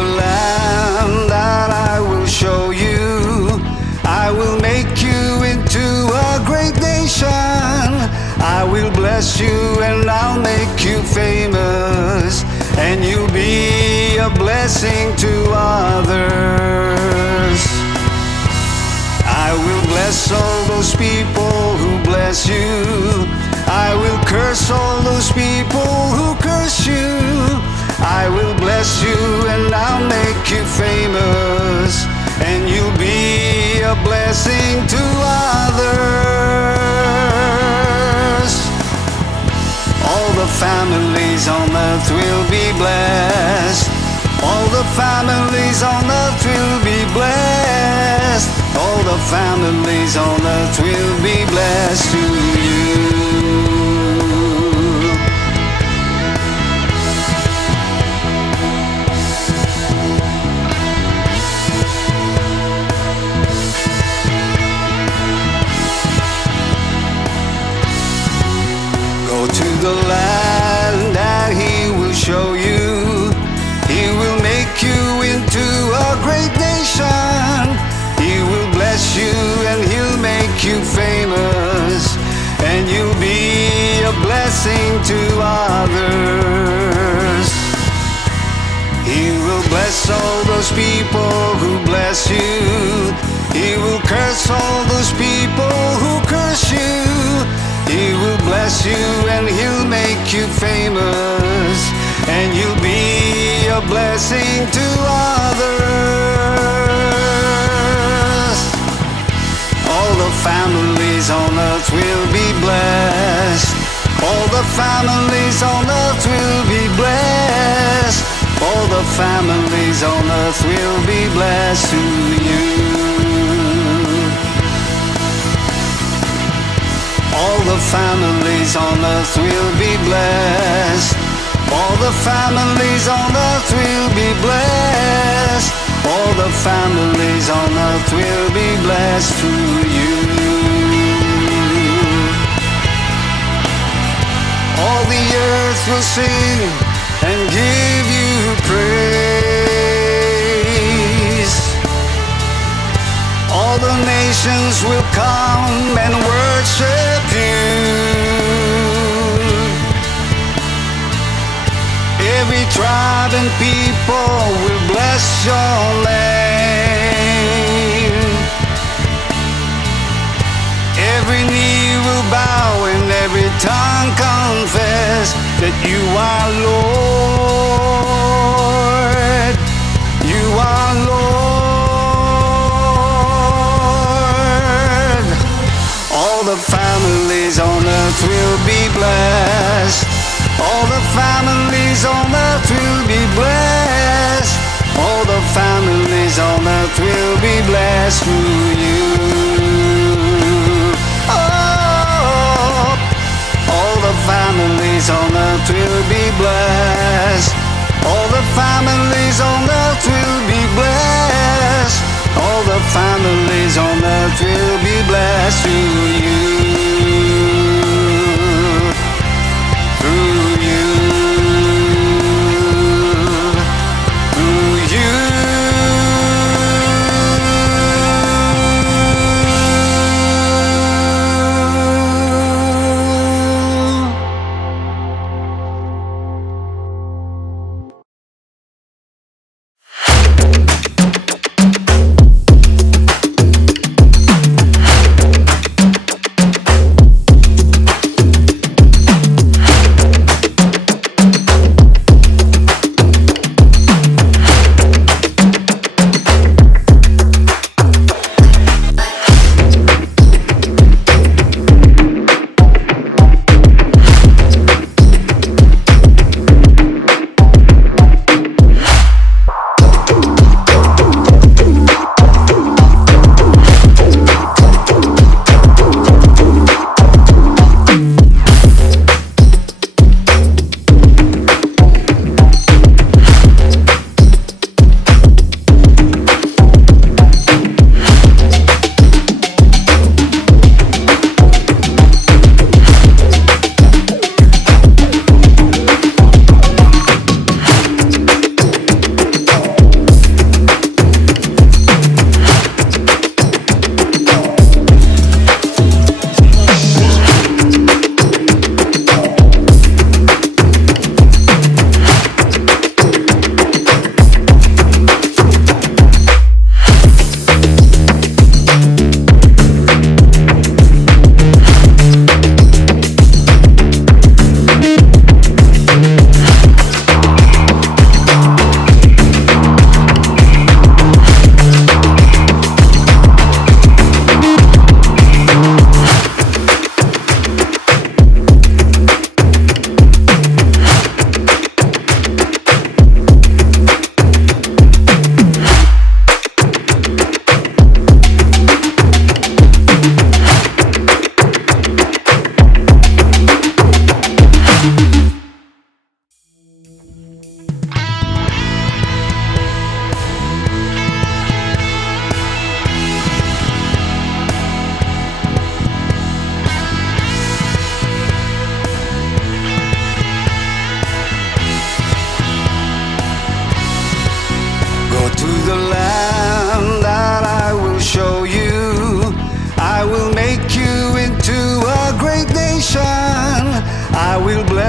the land that I will show you. I will make you into a great nation. I will bless you and I'll make you famous, and you'll be a blessing to others. I will bless all those people who bless you. I will curse all those people who curse you. I will bless you and I'll make you famous, and you'll be a blessing to others. All the families on earth will be blessed. All the families on earth will be blessed. All the families on earth will be blessed to you. Go to the land that He will show you. He will make you into a great nation. He will bless you and He'll make you famous, and you'll be a blessing to others. He will bless all those people who bless you. He will curse all those people who curse you. He will bless you and He'll make you famous, and you'll be a blessing to others. All the families on earth will be blessed. All the families on earth will be blessed. All the families on earth will be blessed to you. All the families on earth will be blessed. All the families on earth will be blessed. All the families on earth will be blessed through you. All the earth will sing and give you praise. All the nations will come and worship you. Every tribe and people will bless your name. Every knee will bow and every tongue confess that you are Lord. You are Lord. All the families on earth will be blessed. All the families on earth will be blessed. All the families on earth will be blessed through you. Oh, all the families on earth will be blessed. All the families on earth will be blessed. All the families on earth will be blessed through you.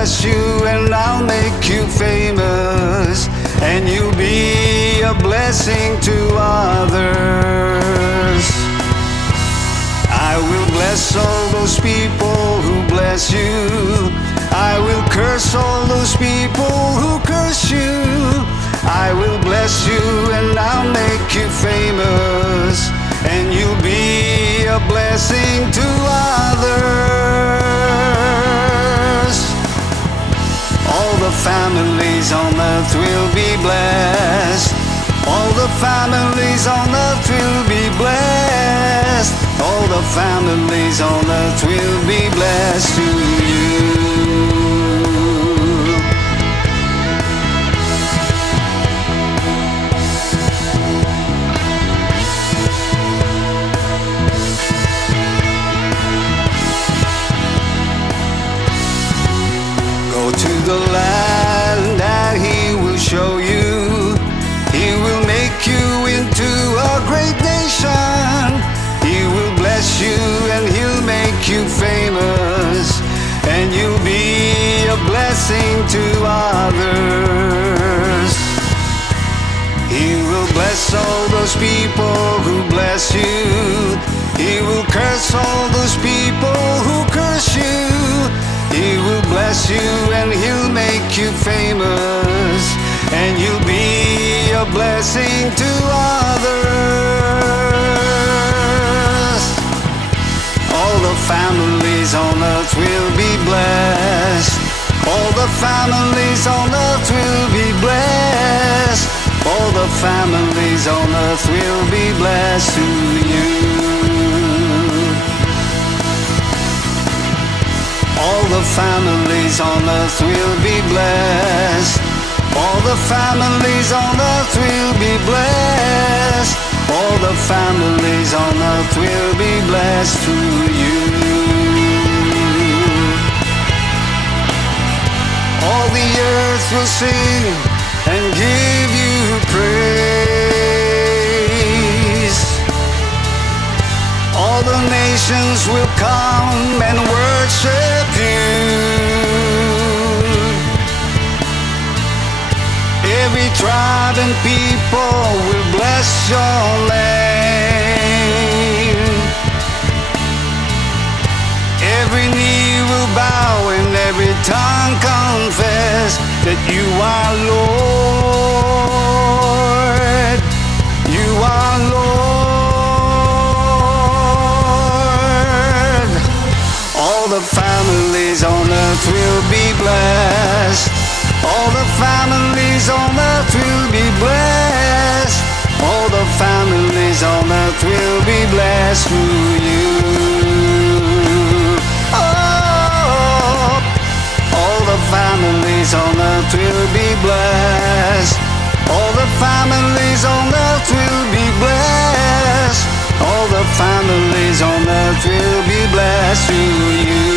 bless you and I'll make you famous, and you'll be a blessing to others. I will bless all those people who bless you. I will curse all those people who curse you. I will bless you and I'll make you famous, and you'll be a blessing to others. All the families on earth will be blessed. All the families on earth will be blessed. All the families on earth will be blessed to you. Go to the land that He will show you. He will make you into a great nation. He will bless you and He'll make you famous, and you'll be a blessing to others. He will bless all those people who bless you. He will curse all those people who curse you. He will bless you and He'll make you famous, and you'll be a blessing to others. All the families on earth will be blessed. All the families on earth will be blessed. All the families on earth will be blessed to you. All the families on earth will be blessed. All the families on earth will be blessed. All the families on earth will be blessed through you. All the earth will sing and give you praise. All the nations will come and worship you. Every tribe and people will bless your name. Every knee will bow and every tongue confess that you are Lord. You are Lord. All the families on earth will be blessed. All the families on earth will be blessed. All the families on earth will be blessed through you. Oh, all the families on earth will be blessed. All the families on earth will be blessed. All the families on earth will be blessed through you.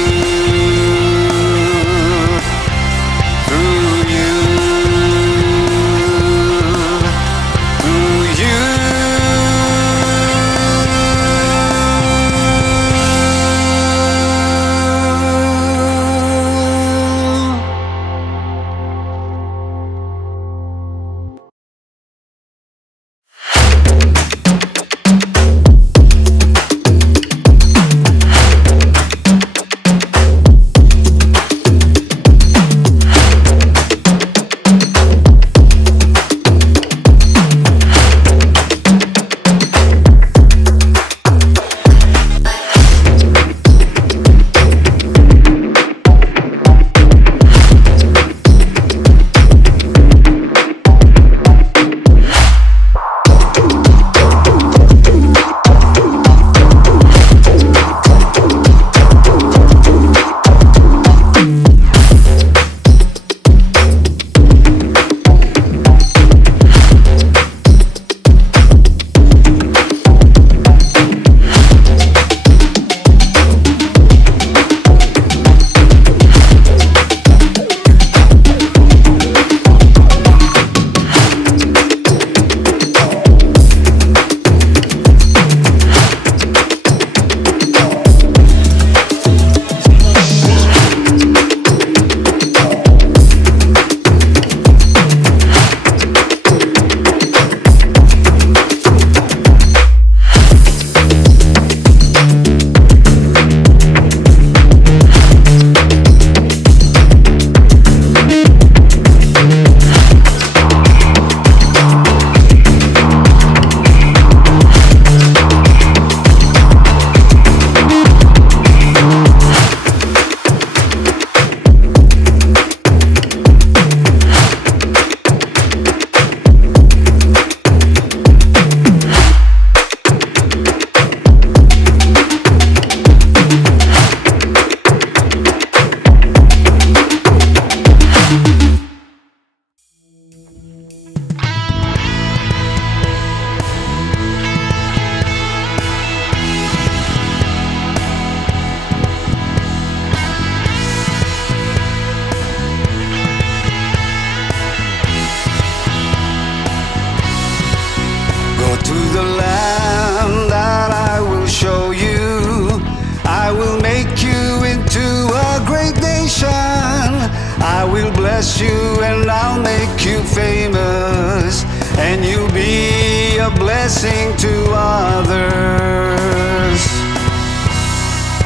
I will bless you and I'll make you famous, and you'll be a blessing to others.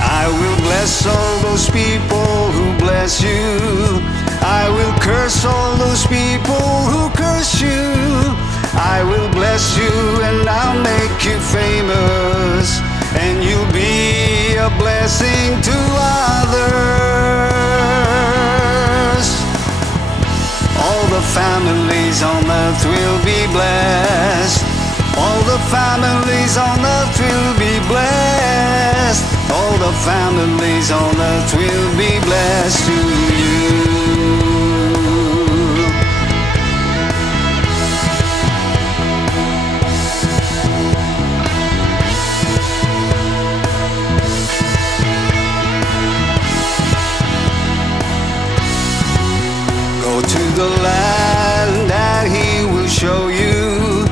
I will bless all those people who bless you. I will curse all those people who curse you. I will bless you and I'll make you famous, and you'll be a blessing to others. All the families on earth will be blessed. All the families on earth will be blessed. All the families on earth will be blessed to you. Go to the land that He will show you.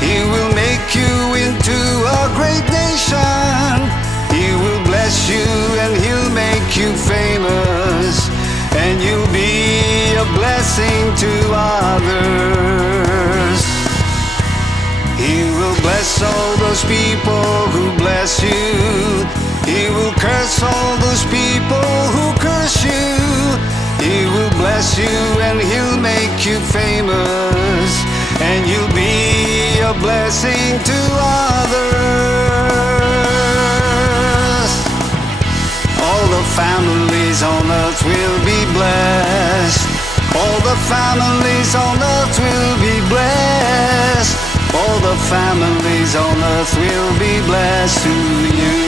He will make you into a great nation. He will bless you and He'll make you famous, and you'll be a blessing to others. He will bless all those people who bless you. He will curse all those people who curse you. He will bless you and He'll make you famous, and you'll be a blessing to others. All the families on earth will be blessed. All the families on earth will be blessed. All the families on earth will be blessed to you.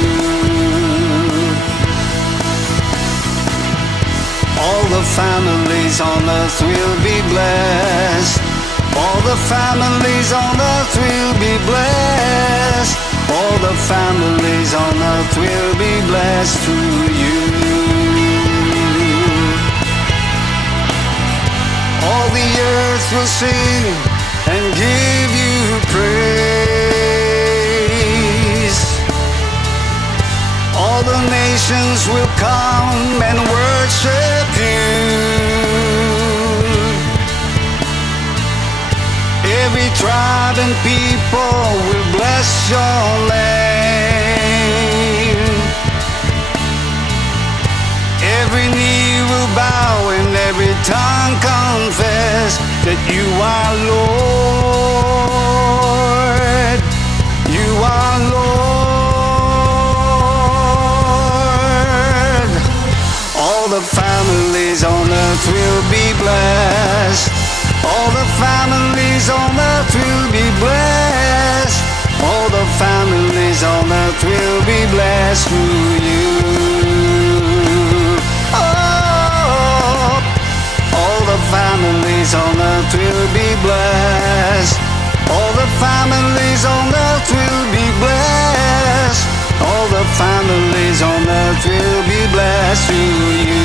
All the families on earth will be blessed. All the families on earth will be blessed. All the families on earth will be blessed through you. All the earth will sing and give you praise. All the nations will come and worship you. Every tribe and people will bless your name. Every knee will bow and every tongue confess that you are Lord. You are Lord. All the families on earth will be blessed. All the families on earth will be blessed. All the families on earth will be blessed through you. Oh, all the families on earth will be blessed. All the families on earth will be blessed. All the families on earth will be blessed through you.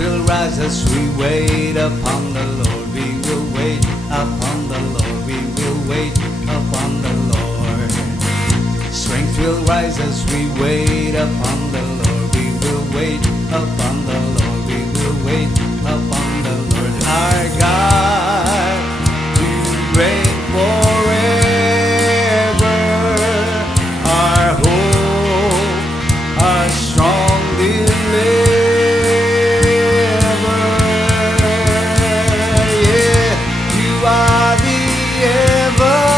will rise as we wait upon the Lord. We will wait upon the Lord. We will wait upon the Lord. Strength will rise as we wait upon the Lord. We will wait upon the Lord. We will wait upon the Lord. Our God, you reign forever. Our hope, our strong deliverer. Yeah, you are the everlasting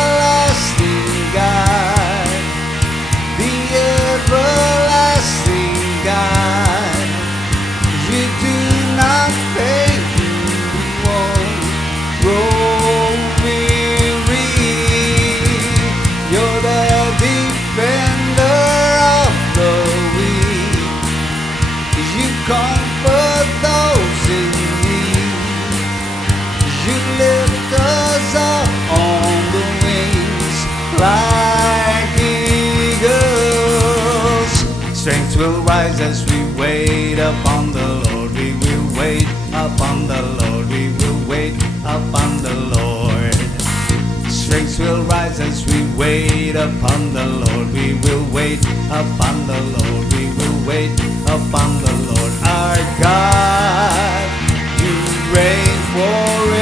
God, the everlasting God. You do not fade, you won't grow weary. You're the defender of the weak. You comfort those in need. You lift us up on the wings like eagles. Strength will rise as we wait upon the Lord. We will wait upon the Lord. We will wait upon the Lord. Strength will rise as we wait upon the Lord. We will wait upon the Lord. We will wait upon the Lord. Our God, you reign forever.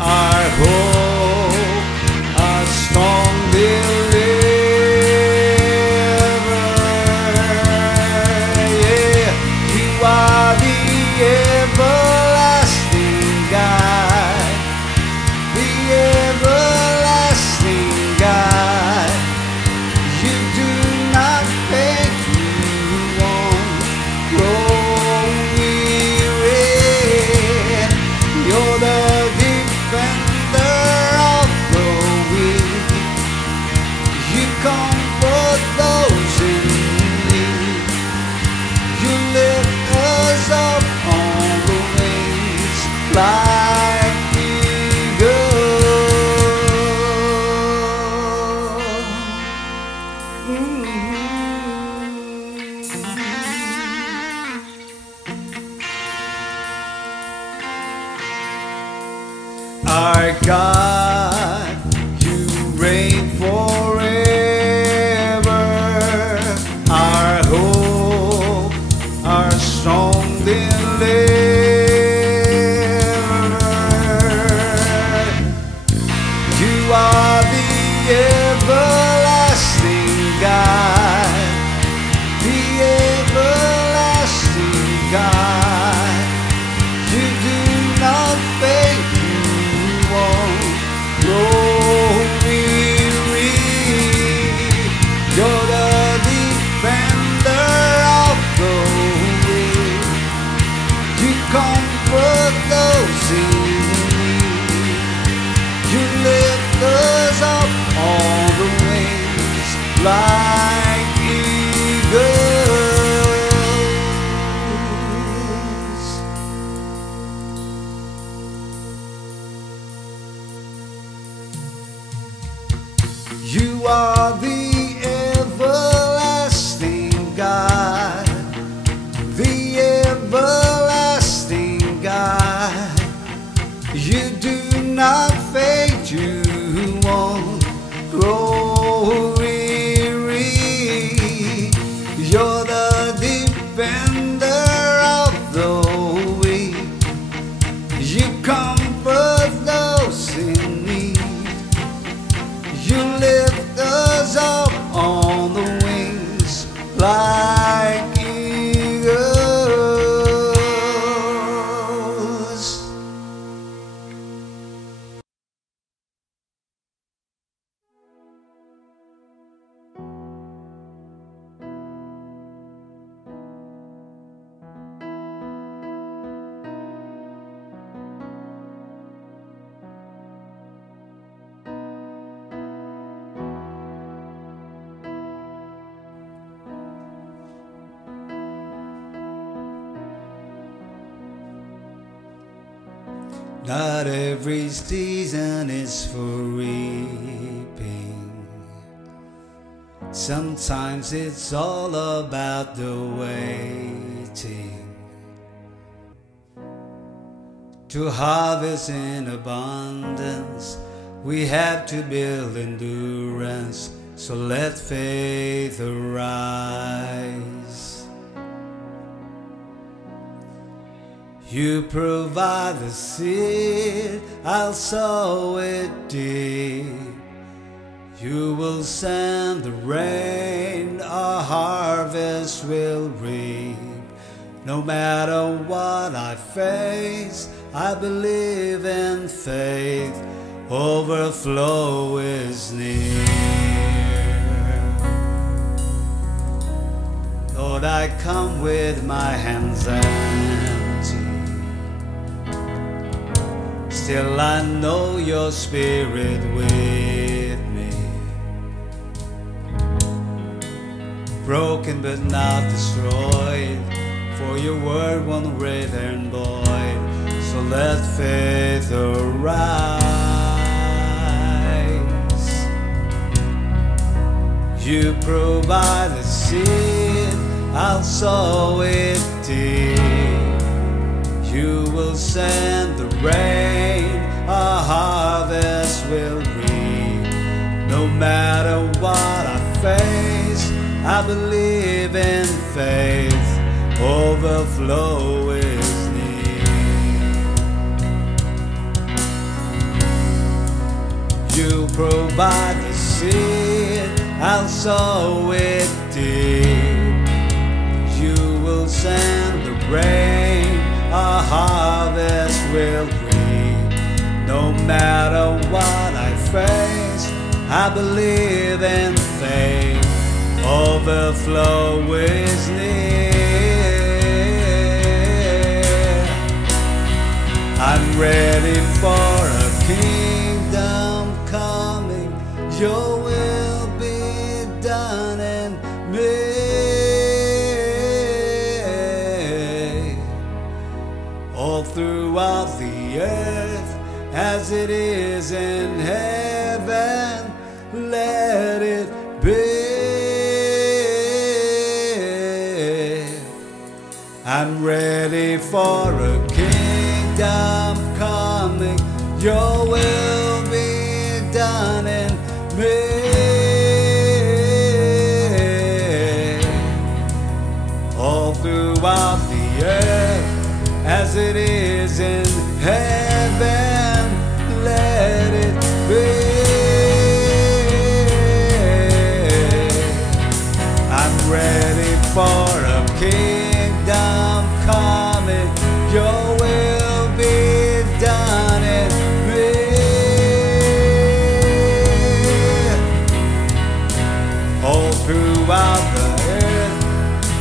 Our hope, our strong deliverer. Yeah, you are the everlasting God, the everlasting God. You do not fade, you won't grow weary. You're the defender of the weak. You comfort those in need. You lift us up on the wings like our God, you reign forever. Our hope, our strong deliverer. You are the everlasting God, the everlasting God. You do not fade, grow weary. You're the defender of the weak. You comfort those in need. You lift us up on the wings like eagles. You are the everlasting God, the everlasting God. You do not fade, you won't grow weary. You're the defender of the weak. You comfort those in need. You lift us up on the wings like eagles. Not every season is for reaping. Sometimes it's all about the waiting. waiting to harvest in abundance. We have to build endurance, so let faith arise. You provide the seed, I'll sow it deep. You will send the rain, our harvest will reap. No matter what I face, I believe in faith. Overflow is near. Lord, I come with my hands empty. Still I know your spirit with me. Broken but not destroyed, for your word won't return void. So let faith arise. You provide the seed, I'll sow it deep. You will send the rain, our harvest will reap. No matter what I face, I believe in faith. Overflow is near. You provide the seed, I'll sow it deep. You will send the rain, our harvest will reap. No matter what I face, I believe in faith. Overflow is near. I'm ready for a kingdom coming. Your will be done in me. All throughout the earth, as it is in heaven, let it be. I'm ready for a kingdom coming. Your will be done in me. All throughout the earth, as it is in heaven, let it be. I'm ready for a kingdom coming. Your will be done in me. All throughout the earth,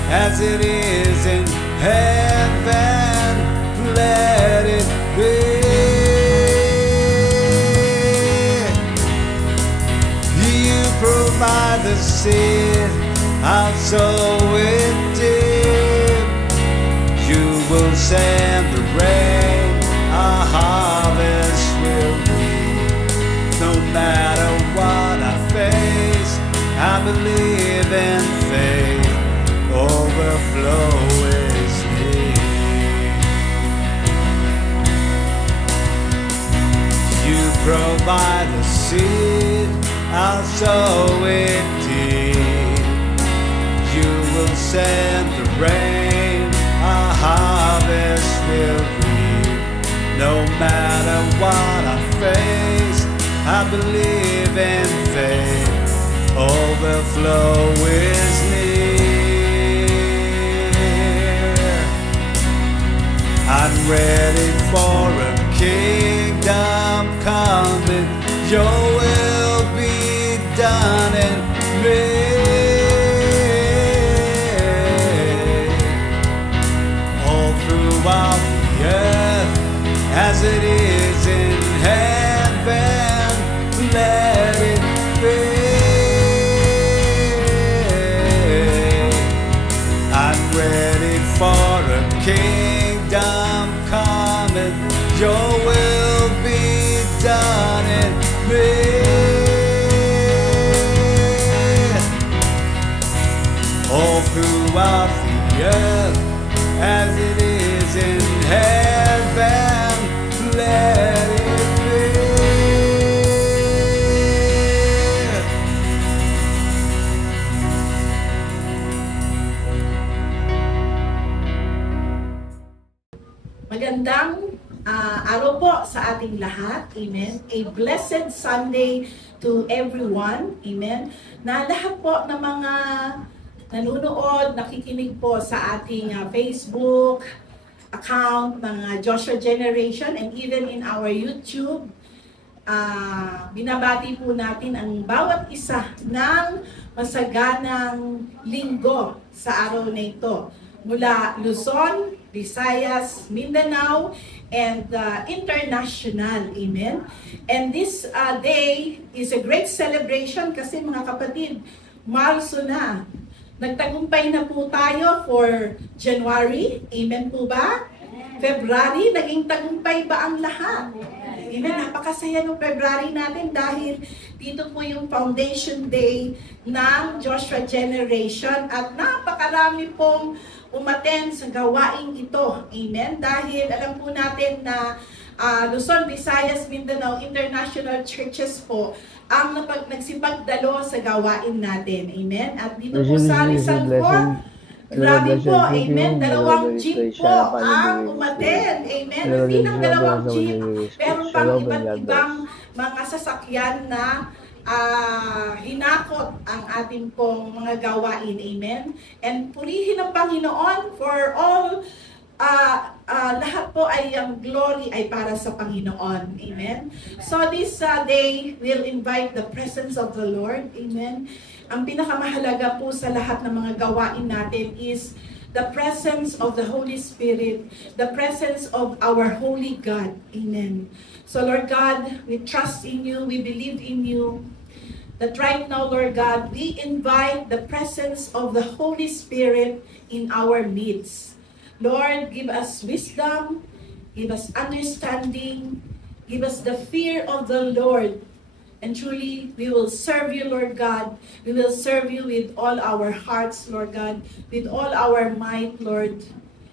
as it is in heaven, let it be. You provide the seed, I'll sow it deep. You will send the rain, our harvest will reap. No matter what I face, I believe in faith. Overflow is near. You provide the seed, I'll sow it deep. You will send the rain, our harvest will reap. No matter what I face, I believe in faith. Overflow is near. I'm ready for a kingdom coming. Your will be done in me. All throughout the earth, as it is in heaven, let it be. I'm ready for a kingdom coming. Your will be done in me. All throughout the earth, as it is in heaven. Let it be. Magandang araw po sa ating lahat. Amen. A blessed Sunday to everyone. Amen. Na lahat po ng mga nanonood, nakikinig po sa ating Facebook account ng Joshua Generation and even in our YouTube. Binabati po natin ang bawat isa ng masaganang linggo sa araw na ito. Mula Luzon, Visayas, Mindanao, and international. Amen. And this day is a great celebration kasi mga kapatid, Marso na. Nagtagumpay na po tayo for January. Amen po ba? February, naging tagumpay ba ang lahat? Amen. Napakasaya ng February natin dahil dito po yung Foundation Day ng Joshua Generation at napakarami pong umattend sa gawain ito. Amen. Dahil alam po natin na Luzon, Visayas, Mindanao International Churches po ang nagsipagdalo sa gawain natin. Amen. At dito po sa Rizal po, grabe po, amen. 2 jeep po ang umattend. Amen. Hindi lang 2 jeep, pero pang iba't ibang mga sasakyan na hinakot ang ating pong mga gawain. Amen. And purihin ang Panginoon for all, lahat po ay ang glory ay para sa Panginoon. Amen. So this day, we'll invite the presence of the Lord. Amen. Ang pinakamahalaga po sa lahat ng mga gawain natin is the presence of the Holy Spirit, the presence of our Holy God. Amen. So Lord God, we trust in you, we believe in you, that right now, Lord God, we invite the presence of the Holy Spirit in our midst. Lord, give us wisdom, give us understanding, give us the fear of the Lord. And truly, we will serve you, Lord God. We will serve you with all our hearts, Lord God, with all our might, Lord,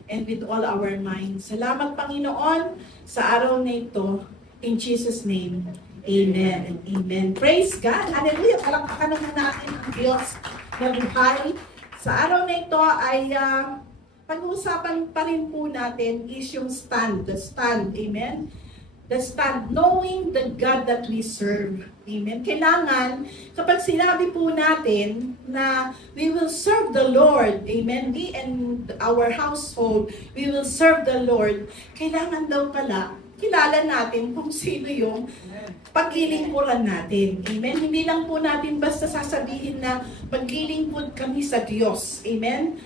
and with all our minds. Salamat, Panginoon, sa araw na ito. In Jesus' name, amen and amen. Praise God. Hallelujah. Palakpakan naman natin ang Diyos na buhay. Sa araw na ito ay pag-uusapan pa rin po natin is yung stand, the stand. Amen. The stand, knowing the God that we serve. Amen. Kailangan, kapag sinabi po natin na we will serve the Lord, amen, we and our household, we will serve the Lord, kailangan daw pala, kilala natin kung sino yung paglilingkuran natin. Amen. Hindi lang po natin basta sasabihin na maglilingkod kami sa Diyos. Amen.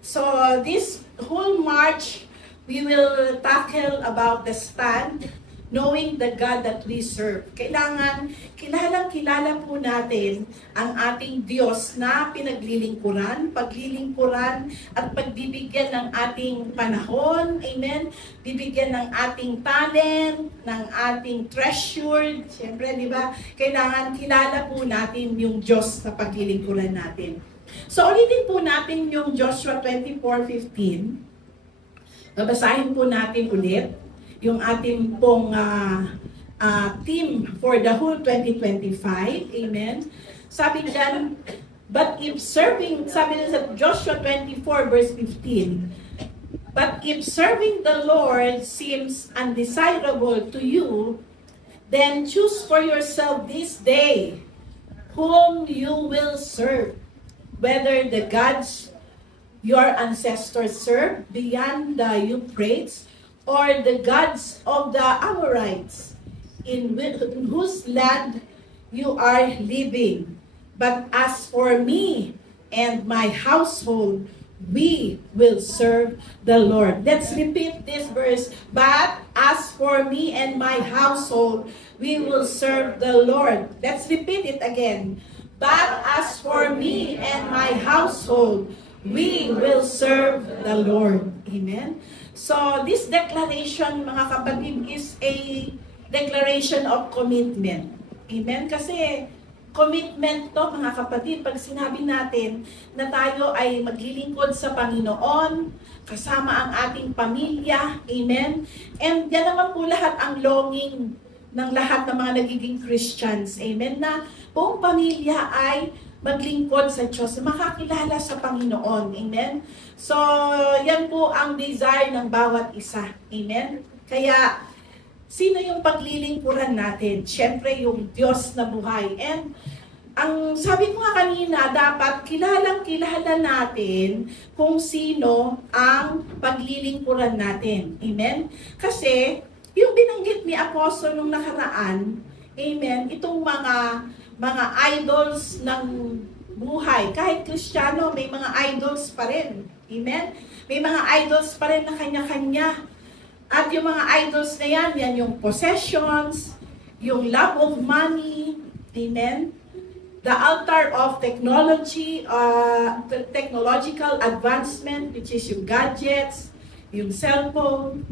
So, this whole March, we will tackle about the stand, knowing the God that we serve. Kailangan, kilala po natin ang ating Diyos na pinaglilingkuran, paglilingkuran, at pagbibigyan ng ating panahon, amen, bibigyan ng ating talent, ng ating treasure, siyempre, di ba, kailangan kilala po natin yung Diyos na paglilingkuran natin. So, ulitin po natin yung Joshua 24:15. Babasahin po natin ulit yung ating pong theme for the whole 2025. Amen. Sabi dyan, but if serving, sabi dyan sa Joshua 24:15, but if serving the Lord seems undesirable to you, then choose for yourself this day whom you will serve, whether the gods your ancestors served beyond the Euphrates, or the gods of the Amorites, in whose land you are living. But as for me and my household, we will serve the Lord. Let's repeat this verse. But as for me and my household, we will serve the Lord. Let's repeat it again. But as for me and my household, we will serve the Lord. Amen. So, this declaration, mga kapatid, is a declaration of commitment. Amen? Kasi, commitment to, mga kapatid. Pag sinabi natin na tayo ay maglilingkod sa Panginoon, kasama ang ating pamilya, amen? And yan naman po lahat ang longing ng lahat ng mga nagiging Christians, amen? Na buong pamilya ay maglingkod sa Diyos, makakilala sa Panginoon, amen? So, yan po ang desire ng bawat isa, amen? Kaya, sino yung paglilingkuran natin? Siyempre, yung Diyos na buhay. And, ang sabi ko nga kanina, dapat kilalang-kilala natin kung sino ang paglilingkuran natin. Amen? Kasi, yung binanggit ni Apostle nung nakaraan, amen, itong mga idols ng buhay. Kahit Kristiyano, may mga idols pa rin. Amen? May mga idols pa rin na kanya-kanya. At yung mga idols na yan yung possessions, yung love of money, amen? The altar of technology, technological advancement, which is yung gadgets, yung cellphone,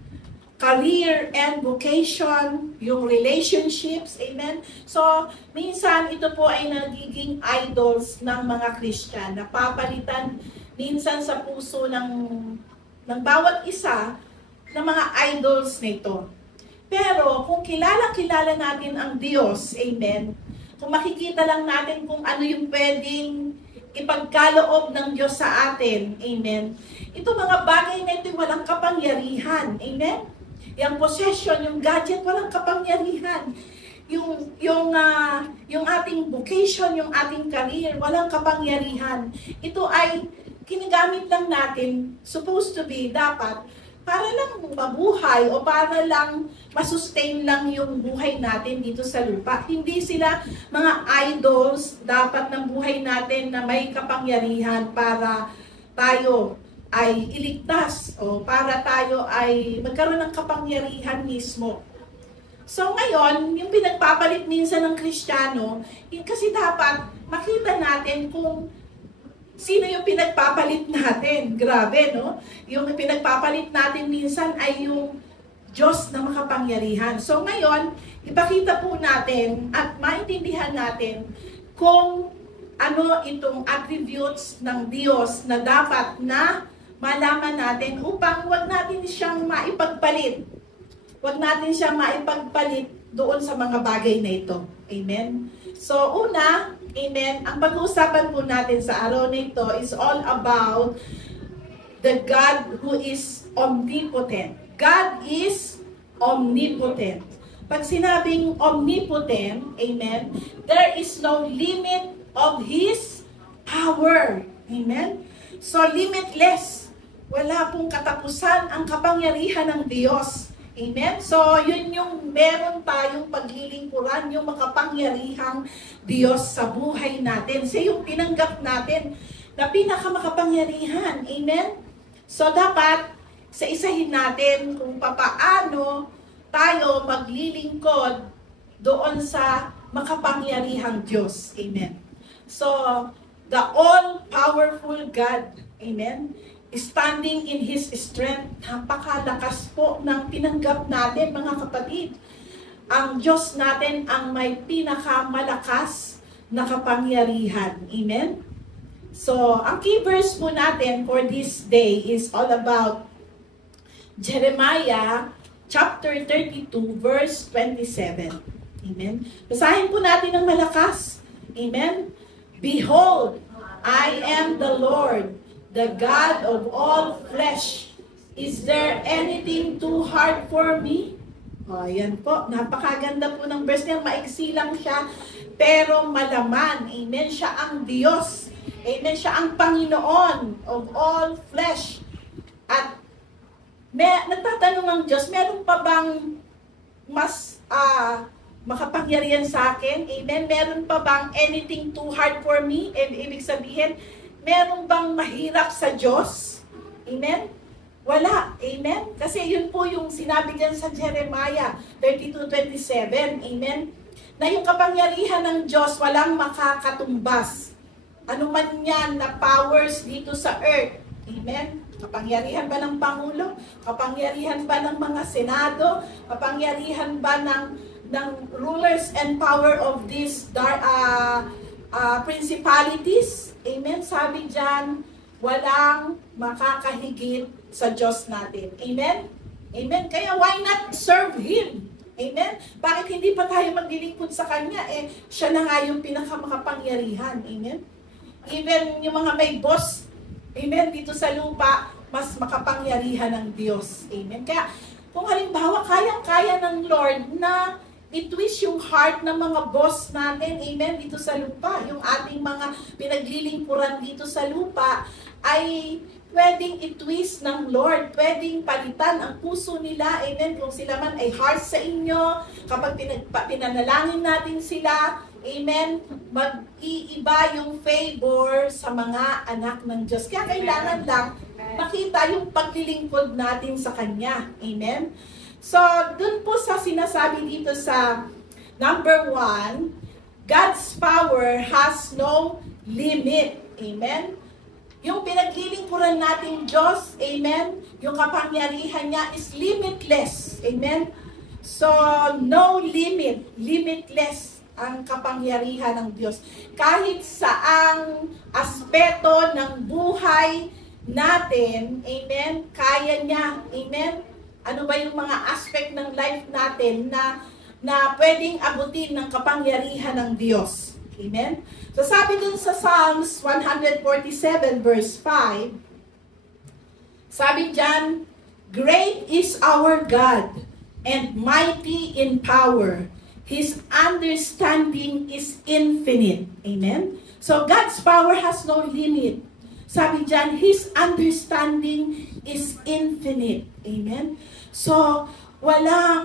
career and vocation, yung relationships, amen? So, minsan ito po ay nagiging idols ng mga Christian, napapalitan minsan sa puso ng bawat isa, ng mga idols nito. Pero kung kilala natin ang Diyos, amen, kung makikita lang natin kung ano yung pwedeng ipagkaloob ng Diyos sa atin, amen, ito mga bagay na ito walang kapangyarihan, amen, yung possession, yung gadget, walang kapangyarihan, yung ating vocation, yung ating career, walang kapangyarihan. Ito ay kinagamit lang natin, supposed to be, dapat, para lang mabuhay o para lang masustain lang yung buhay natin dito sa lupa. Hindi sila mga idols dapat ng buhay natin na may kapangyarihan para tayo ay iligtas o para tayo ay magkaroon ng kapangyarihan mismo. So ngayon, yung pinagpapalit minsan ng Kristiyano, kasi dapat makita natin kung sino yung pinagpapalit natin? Grabe, no? Yung pinagpapalit natin minsan ay yung Diyos na makapangyarihan. So ngayon, ipakita po natin at maintindihan natin kung ano itong attributes ng Diyos na dapat na malaman natin upang wag natin siyang maipagpalit. Wag natin siyang maipagpalit doon sa mga bagay na ito. Amen? So una, amen, ang pag-uusapan po natin sa araw na ito is all about the God who is omnipotent. God is omnipotent. Pag sinabing omnipotent, amen, there is no limit of His power. Amen? So, limitless. Wala pong katapusan ang kapangyarihan ng Diyos. Amen? So, yun yung meron tayong paglilingkuran, yung makapangyarihang Diyos sa buhay natin. So, yung pinanggap natin na pinakamakapangyarihan. Amen? So, dapat sa isahin natin kung papaano tayo maglilingkod doon sa makapangyarihang Diyos. Amen? So, the all-powerful God. Amen? Standing in His strength, napakalakas po ng tinanggap natin, mga kapatid. Ang Diyos natin ang may pinakamalakas na kapangyarihan. Amen? So, ang key verse po natin for this day is all about Jeremiah chapter 32, verse 27. Amen? Basahin po natin ng malakas. Amen? Behold, I am the Lord, the God of all flesh. Is there anything too hard for me? O, yan po. Napakaganda po ng verse niya. Maiksi lang siya, pero malaman. Amen? Siya ang Diyos. Amen? Siya ang Panginoon of all flesh. At nagtatanong ang Diyos, meron pa bang mas makapangyarihan sa akin? Amen? Meron pa bang anything too hard for me? Ibig sabihin, meron bang mahirap sa Diyos? Amen? Wala. Amen? Kasi yun po yung sinabi dyan sa Jeremiah 32:27. Amen? Na yung kapangyarihan ng Diyos walang makakatumbas. Ano man yan na powers dito sa earth. Amen? Kapangyarihan ba ng Pangulo? Kapangyarihan ba ng mga Senado? Kapangyarihan ba ng ng rulers and power of these principalities. Amen? Sabi dyan, walang makakahigit sa Diyos natin. Amen? Amen? Kaya why not serve Him? Amen? Bakit hindi pa tayo maglilingkod sa Kanya? Siya na nga yung pinakamakapangyarihan. Amen? Even yung mga may boss, amen, dito sa lupa, mas makapangyarihan ng Diyos. Amen? Kaya, kung halimbawa, kayang-kaya ng Lord na i-twist yung heart ng mga boss natin, amen, dito sa lupa, yung ating mga pinaglilingkuran dito sa lupa, ay pwedeng i-twist ng Lord, pwedeng palitan ang puso nila, amen, kung sila man ay harsh sa inyo, kapag pinanalangin natin sila, amen, mag-iiba yung favor sa mga anak ng Diyos. Kaya kailangan lang makita yung paglilingkod natin sa Kanya, amen. So, dun po sa sinasabi dito sa number 1, God's power has no limit, amen. Yung pinaglilingkuran natin Diyos, amen, yung kapangyarihan niya is limitless, amen. So, no limit, limitless ang kapangyarihan ng Diyos. Kahit saang aspeto ng buhay natin, amen, kaya niya, amen. Ano ba yung mga aspect ng life natin na pwedeng abutin ng kapangyarihan ng Diyos, amen. So sabi dun sa Psalms 147 verse 5, sabi dyan, great is our God and mighty in power. His understanding is infinite. Amen? So God's power has no limit. Sabi dyan, His understanding is infinite. Amen? So,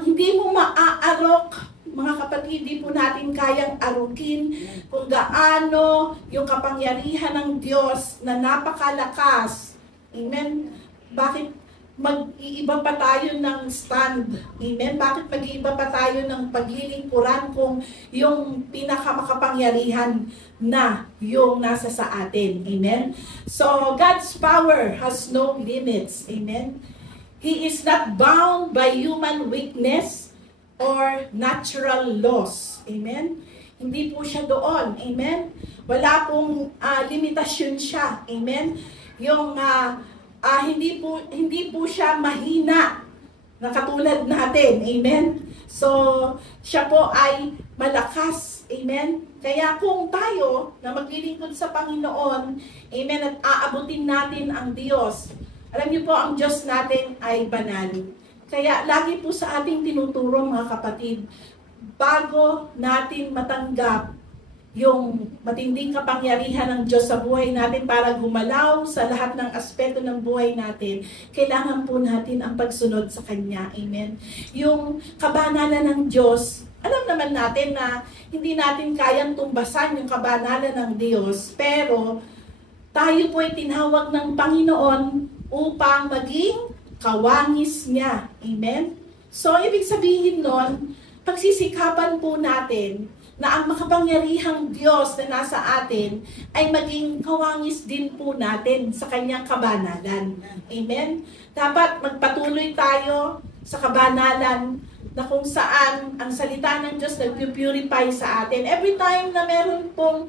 hindi mo maaarok, mga kapatid, hindi po natin kayang arukin kung gaano yung kapangyarihan ng Diyos na napakalakas. Amen? Bakit mag-iiba pa tayo ng stand? Amen? Bakit mag-iiba pa tayo ng paglilingkuran kung yung pinakamakapangyarihan na yung nasa sa atin? Amen? So, God's power has no limits. Amen? He is not bound by human weakness or natural laws. Amen? Hindi po siya doon. Amen? Wala pong limitasyon siya. Amen? Yung hindi po siya mahina na katulad natin. Amen? So, siya po ay malakas. Amen? Kaya kung tayo na maglilingkod sa Panginoon, amen, at aabutin natin ang Diyos, alam niyo po, ang Diyos natin ay banal. Kaya lagi po sa ating tinuturo, mga kapatid, bago natin matanggap yung matinding kapangyarihan ng Diyos sa buhay natin para gumalaw sa lahat ng aspeto ng buhay natin, kailangan po natin ang pagsunod sa Kanya. Amen? Yung kabanalan ng Diyos, alam naman natin na hindi natin kayang tumbasan yung kabanalan ng Diyos, pero tayo po ay tinawag ng Panginoon upang maging kawangis niya. Amen? So, ibig sabihin nun, pagsisikapan po natin na ang makapangyarihang Diyos na nasa atin ay maging kawangis din po natin sa Kanyang kabanalan. Amen? Dapat magpatuloy tayo sa kabanalan na kung saan ang salita ng Diyos nag-purify sa atin. Every time na meron pong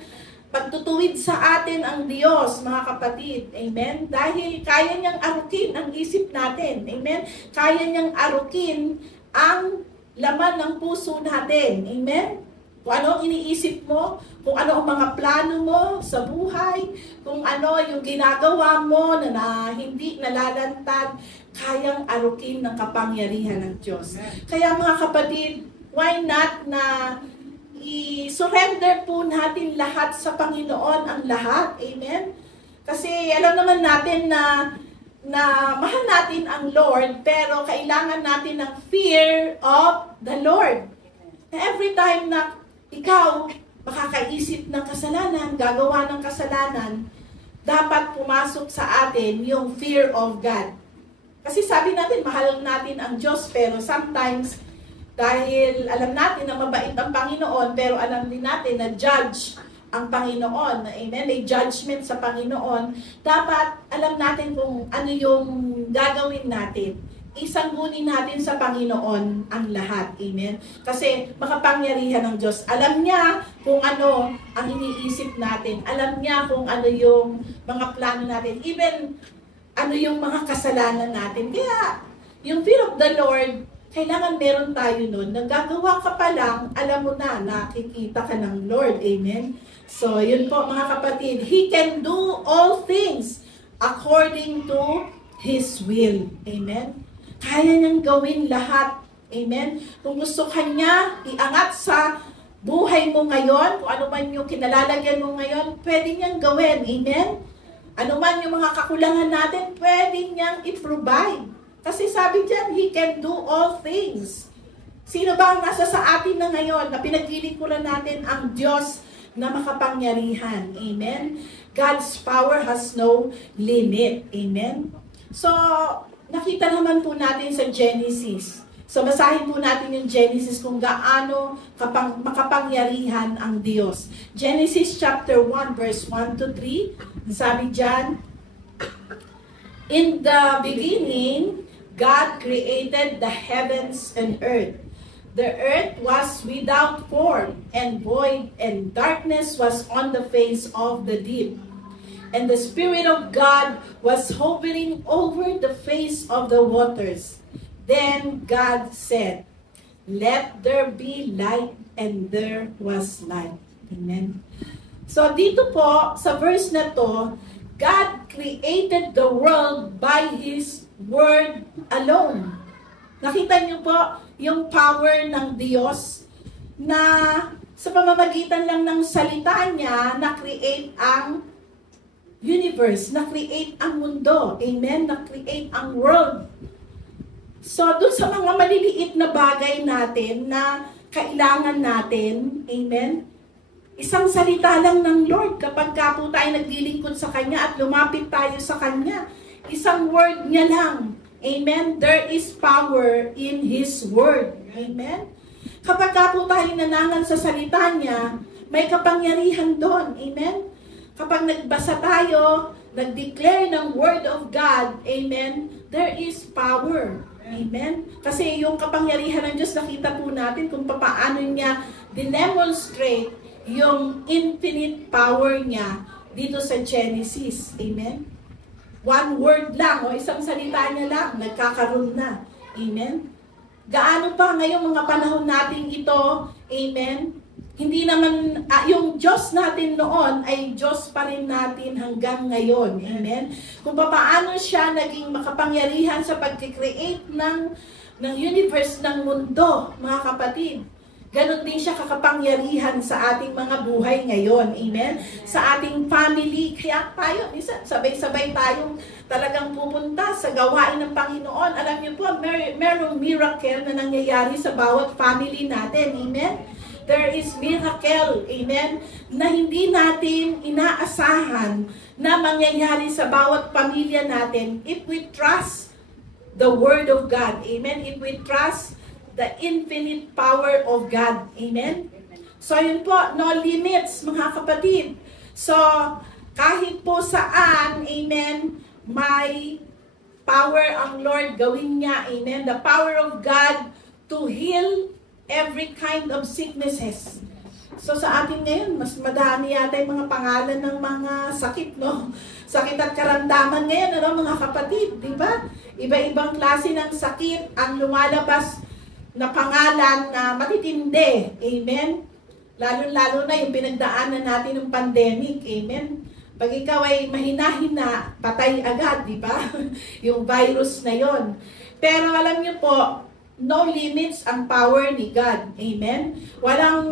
pagtutuwid sa atin ang Diyos, mga kapatid. Amen? Dahil kaya niyang arukin ang isip natin. Amen? Kaya niyang arukin ang laman ng puso natin. Amen? Kung ano ang iniisip mo, kung ano ang mga plano mo sa buhay, kung ano yung ginagawa mo na hindi nalalantad, kayang arukin ng kapangyarihan ng Diyos. Kaya mga kapatid, why not na i-surrender po natin lahat sa Panginoon ang lahat. Amen? Kasi alam naman natin na mahal natin ang Lord, pero kailangan natin ng fear of the Lord. Every time na ikaw makakaisip ng kasalanan, gagawa ng kasalanan, dapat pumasok sa atin yung fear of God. Kasi sabi natin, mahal natin ang Diyos, pero sometimes dahil alam natin na mabait ang Panginoon, pero alam din natin na judge ang Panginoon. Amen? May judgment sa Panginoon. Dapat alam natin kung ano yung gagawin natin. isanggunin natin sa Panginoon ang lahat. Amen? Kasi makapangyarihan ng Diyos. Alam niya kung ano ang iniisip natin. Alam niya kung ano yung mga plano natin. Even ano yung mga kasalanan natin. Kaya yung fear of the Lord, kailangan meron tayo nun. Nagagawa ka pa lang, alam mo na, nakikita ka ng Lord. Amen? So, yun po mga kapatid. He can do all things according to His will. Amen? Kaya niyang gawin lahat. Amen? Kung gusto kanya iangat sa buhay mo ngayon, kung ano man yung kinalalagyan mo ngayon, pwede niyang gawin. Amen? Ano man yung mga kakulangan natin, pwede niyang i-provide. Kasi sabi diyan, He can do all things. Sino ba ang nasa sa atin na ngayon na pinaglilingkuran natin ang Diyos na makapangyarihan? Amen? God's power has no limit. Amen? So, nakita naman po natin sa Genesis. So, basahin po natin yung Genesis kung gaano makapangyarihan ang Diyos. Genesis chapter 1, verse 1 to 3. Sabi dyan, in the beginning, God created the heavens and earth. The earth was without form and void, and darkness was on the face of the deep. And the Spirit of God was hovering over the face of the waters. Then God said, "Let there be light," and there was light. Amen. So dito po, sa verse na to, God created the world by His Word alone. Nakita niyo po yung power ng Diyos na sa pamamagitan lang ng salita niya, na-create ang universe, na-create ang mundo. Amen? Na-create ang world. So, dun sa mga maliliit na bagay natin na kailangan natin, amen? Isang salita lang ng Lord kapag ka po tayo naglilingkod sa Kanya at lumapit tayo sa Kanya. Isang word niya lang. Amen? There is power in His word. Amen? Kapag ka po tayo nanangan sa salita niya, may kapangyarihan doon. Amen? Kapag nagbasa tayo, nag-declare ng Word of God, amen, there is power. Amen? Kasi yung kapangyarihan ng Diyos, nakita po natin kung paano niya dinemonstrate yung infinite power niya dito sa Genesis. Amen? One word lang, o isang salita niya lang, nagkakaroon na. Amen? Gaano pa ngayong mga panahon natin ito, amen, hindi naman, yung Diyos natin noon ay Diyos pa rin natin hanggang ngayon. Amen? Kung paano siya naging makapangyarihan sa pag-create ng universe, ng mundo, mga kapatid. Ganon din siya kakapangyarihan sa ating mga buhay ngayon. Amen? Sa ating family. Kaya tayo, sabay-sabay tayong talagang pupunta sa gawain ng Panginoon. Alam niyo po, merong miracle na nangyayari sa bawat family natin. Amen? There is miracle, amen, na hindi natin inaasahan na mangyayari sa bawat pamilya natin if we trust the Word of God, amen, if we trust the infinite power of God, amen. So yun po, no limits mga kapatid. So kahit po saan, amen, may power ang Lord gawin niya, amen, the power of God to heal every kind of sicknesses. So sa atin ngayon, mas madami yata yung mga pangalan ng mga sakit, no? Sakit at karamdaman ngayon, ano, mga kapatid, di ba? Iba-ibang klase ng sakit ang lumalabas na pangalan na matitindi. Amen? Lalo-lalo na yung pinagdaanan natin ng pandemic. Amen? Pag ikaw ay mahina-hina, patay agad, di ba? Yung virus na yon. Pero alam niyo po, no limits ang power ni God. Amen? Walang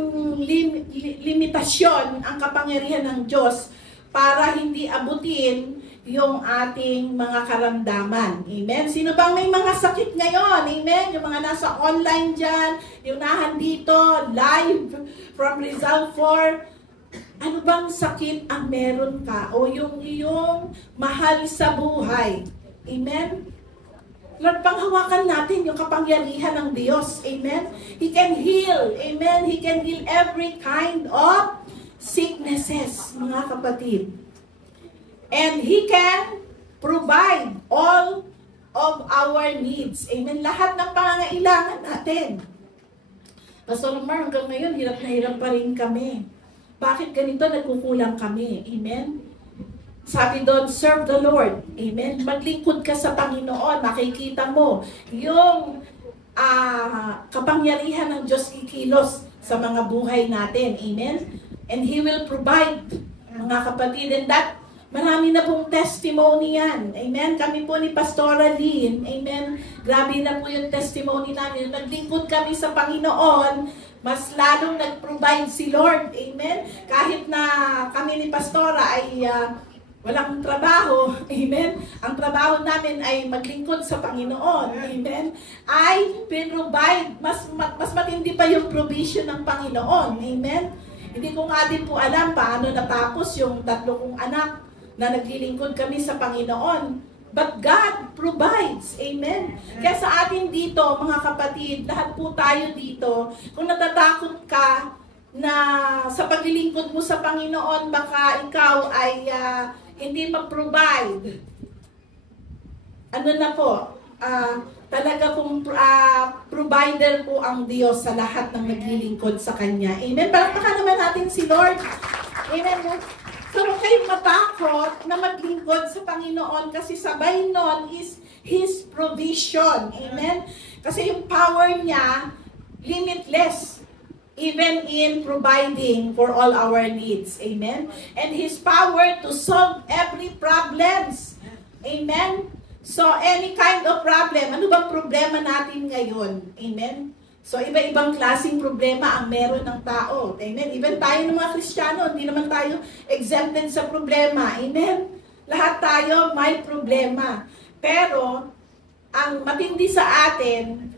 limitasyon ang kapangyarihan ng Diyos para hindi abutin yung ating mga karamdaman. Amen? Sino bang may mga sakit ngayon? Amen? Yung mga nasa online dyan, yung nahandito, live from Rizal 4, ano bang sakit ang meron ka? O yung iyong mahal sa buhay? Amen? Lord, panghawakan natin yung kapangyarihan ng Diyos. Amen? He can heal. Amen? He can heal every kind of sicknesses, mga kapatid. And He can provide all of our needs. Amen. Lahat ng pangangailangan natin. Pastor Mar, hanggang ngayon, hirap na hirap pa rin kami. Bakit ganito? Nagkukulang kami. Amen. Sabi doon, serve the Lord. Amen. Maglingkod ka sa Panginoon. Makikita mo yung kapangyarihan ng Diyos ikilos sa mga buhay natin. Amen. And He will provide, mga kapatid. And that, marami na pong testimony yan. Amen. Kami po ni Pastora Lynn. Amen. Grabe na po yung testimony namin. Naglingkod kami sa Panginoon, mas lalong nag-provide si Lord. Amen. Kahit na kami ni Pastora ay walang trabaho. Amen. Ang trabaho namin ay maglingkod sa Panginoon. Amen. Ay provide. Mas matindi pa yung provision ng Panginoon. Amen. Hindi ko nga din po alam paano natapos yung 3 kong anak na naglilingkod kami sa Panginoon. But God provides. Amen. Kaya sa atin dito, mga kapatid, lahat po tayo dito, kung natatakot ka na sa paglilingkod mo sa Panginoon, baka ikaw ay hindi mag-provide. Ano na po? Talaga pong provider po ang Diyos sa lahat ng naglilingkod sa Kanya. Amen. Palakpakan naman natin si Lord. Amen. So, huwag kayong matakot na maglingkod sa Panginoon kasi sabay nun is His provision. Amen? Kasi yung power niya, limitless. Even in providing for all our needs. Amen? And His power to solve every problems. Amen? So, any kind of problem. Ano bang problema natin ngayon? Amen? So, iba-ibang klaseng problema ang meron ng tao. Amen? Even tayo ng mga Kristiyano, hindi naman tayo exempted sa problema. Amen? Lahat tayo may problema. Pero, ang matindi sa atin,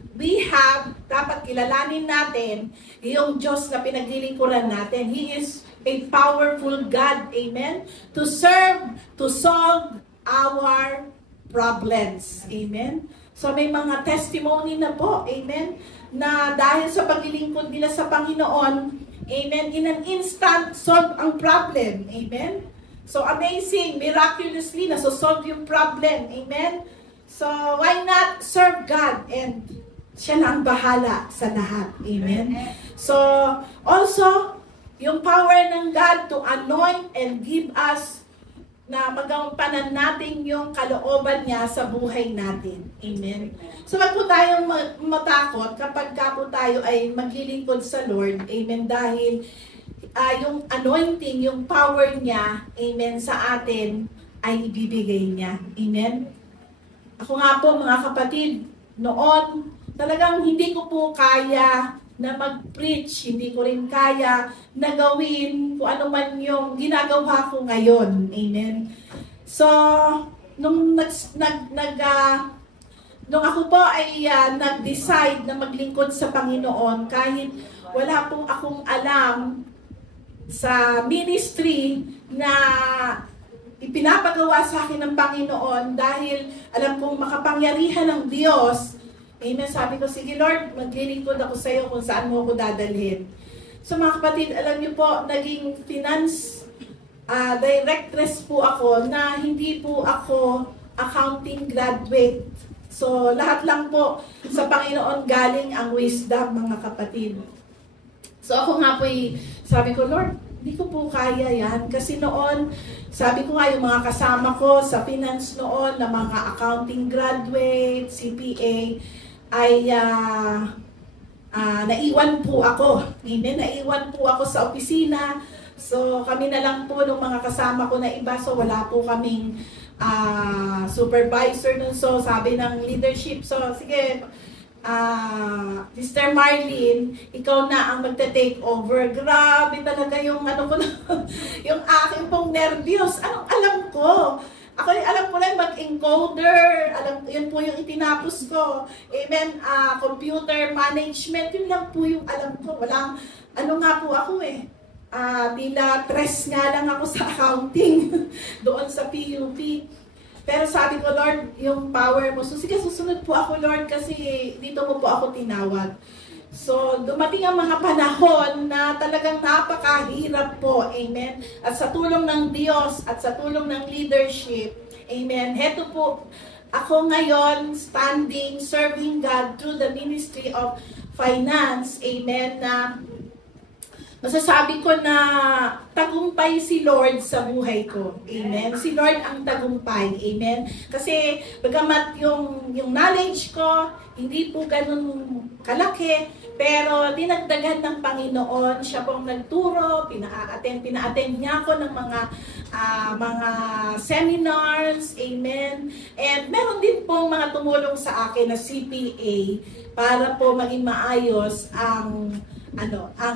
dapat kilalanin natin, yung Diyos na pinaglilingkuran natin. He is a powerful God. Amen? To serve, to solve our problems. Amen? So, may mga testimony na po. Amen? Na dahil sa paglilingkod nila sa Panginoon, amen, in an instant, solve ang problem. Amen? So, amazing, miraculously, nasosolve yung problem. Amen? So, why not serve God? And siya na ang bahala sa lahat. Amen? So, also, yung power ng God to anoint and give us na magampanan natin yung kalooban niya sa buhay natin. Amen. So, wag po tayong matakot kapag po tayo ay maglilingkod sa Lord. Amen. Dahil yung anointing, yung power niya, amen, sa atin ay ibibigay niya. Amen. Ako nga po, mga kapatid, noon, talagang hindi ko po kaya na mag-preach, hindi ko rin kaya na gawin kung ano man yung ginagawa ko ngayon. Amen. So, nung ako po ay nag-decide na maglingkod sa Panginoon, kahit wala pong akong alam sa ministry na ipinapagawa sa akin ng Panginoon, dahil alam kong makapangyarihan ng Diyos. Amen. Sabi ko, sige Lord, maglilingkod ako sa iyo kung saan mo ako dadalhin. So mga kapatid, alam niyo po, naging finance directress po ako na hindi po ako accounting graduate. So lahat lang po sa Panginoon galing ang wisdom, mga kapatid. So ako nga po, sabi ko, Lord, hindi ko po kaya yan. Kasi noon, sabi ko nga, yung mga kasama ko sa finance noon, na mga accounting graduate, CPA, ay naiwan po ako. Amen? Naiwan po ako sa opisina. So, kami na lang po ng mga kasama ko na iba. So, wala po kaming supervisor nun. So, sabi ng leadership, so, sige, Mr. Marlene, ikaw na ang magta-take over. Grabe talaga yung ano ko na, yung aking pong nervyos. Anong alam ko? Ako, alam ko lang mag-encoder. Yun po yung itinapos ko. Amen. Computer management. Yun lang po yung alam ko. Walang, ano nga po ako eh. Tila tres nga lang ako sa accounting. Doon sa PUP. Pero sabi ko, Lord, yung power mo. So sige, susunod po ako, Lord, kasi dito mo po ako tinawag. So, dumating ang mga panahon na talagang napakahirap po. Amen. At sa tulong ng Diyos at sa tulong ng leadership, amen. Heto po, ako ngayon standing, serving God through the ministry of finance, amen, na masasabi ko na tagumpay si Lord sa buhay ko. Amen. Si Lord ang tagumpay. Amen. Kasi bagamat yung knowledge ko, hindi po ganun kalaki, pero dinagdagan ng Panginoon. Siya pong nagturo, pina-attend niya ako ng mga seminars. Amen. And meron din pong mga tumulong sa akin na CPA para po maging maayos ang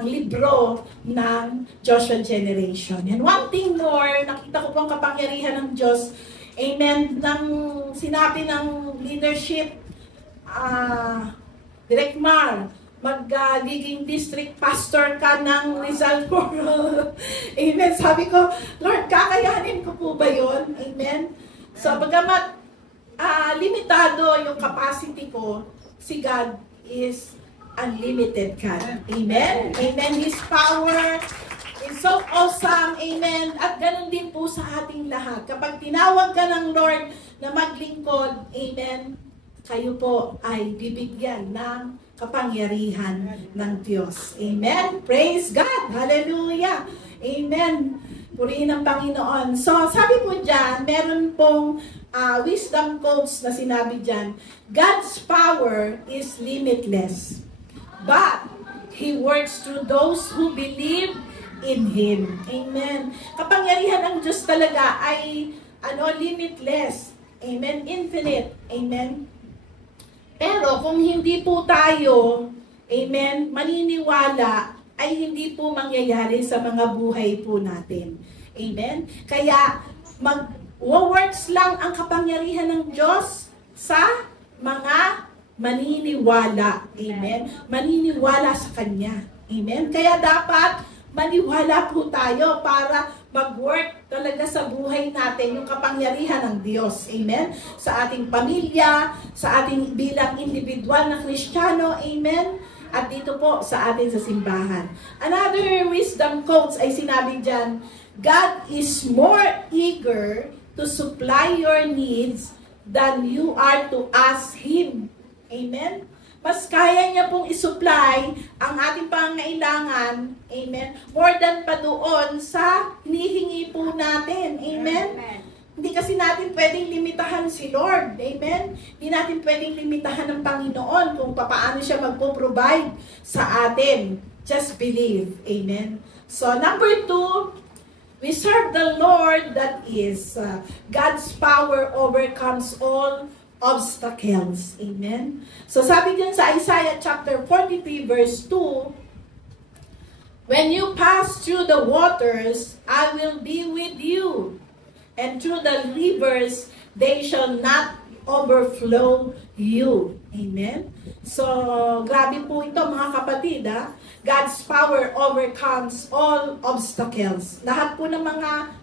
libro ng Joshua Generation. And one thing more, nakita ko pong kapangyarihan ng Diyos, amen, nang sinabi ng leadership, Direk Mar, magiging district pastor ka ng Rizal Moral. Amen. Sabi ko, Lord, kakayanin ko po ba yun? Amen. So, bagamat limitado yung capacity ko, si God is unlimited God. Amen? Amen. His power is so awesome. Amen. At ganun din po sa ating lahat. Kapag tinawag ka ng Lord na maglingkod, amen, kayo po ay bibigyan ng kapangyarihan ng Diyos. Amen. Praise God. Hallelujah. Amen. Purihin ang Panginoon. So, sabi po dyan, meron pong wisdom quotes na sinabi dyan, God's power is limitless, but He works through those who believe in Him. Amen. Kapangyarihan ng Diyos talaga ay limitless. Amen. Infinite. Amen. Pero kung hindi po tayo, amen, maniniwala, ay hindi po mangyayari sa mga buhay po natin. Amen. Kaya mag-works lang ang kapangyarihan ng Diyos sa mga maniniwala. Amen. Maniniwala sa Kanya. Amen. Kaya dapat maniwala po tayo para mag-work talaga sa buhay natin yung kapangyarihan ng Diyos. Amen. Sa ating pamilya, sa ating bilang individual na Kristiyano. Amen. At dito po sa atin sa simbahan. Another wisdom quotes ay sinabi dyan, God is more eager to supply your needs than you are to ask Him. Amen? Mas kaya niya pong isupply ang ating pangangailangan, amen, more than pa doon sa hinihingi po natin. Amen? Hindi kasi natin pwedeng limitahan si Lord. Amen? Hindi natin pwedeng limitahan ng Panginoon kung paano siya magpo-provide sa atin. Just believe. Amen? So, number 2, we serve the Lord that is God's power overcomes all obstacles. Amen? So sabi dyan sa Isaiah chapter 43 verse 2, when you pass through the waters, I will be with you, and through the rivers, they shall not overflow you. Amen? So, grabe po ito mga kapatid. God's power overcomes all obstacles. Lahat po ng mga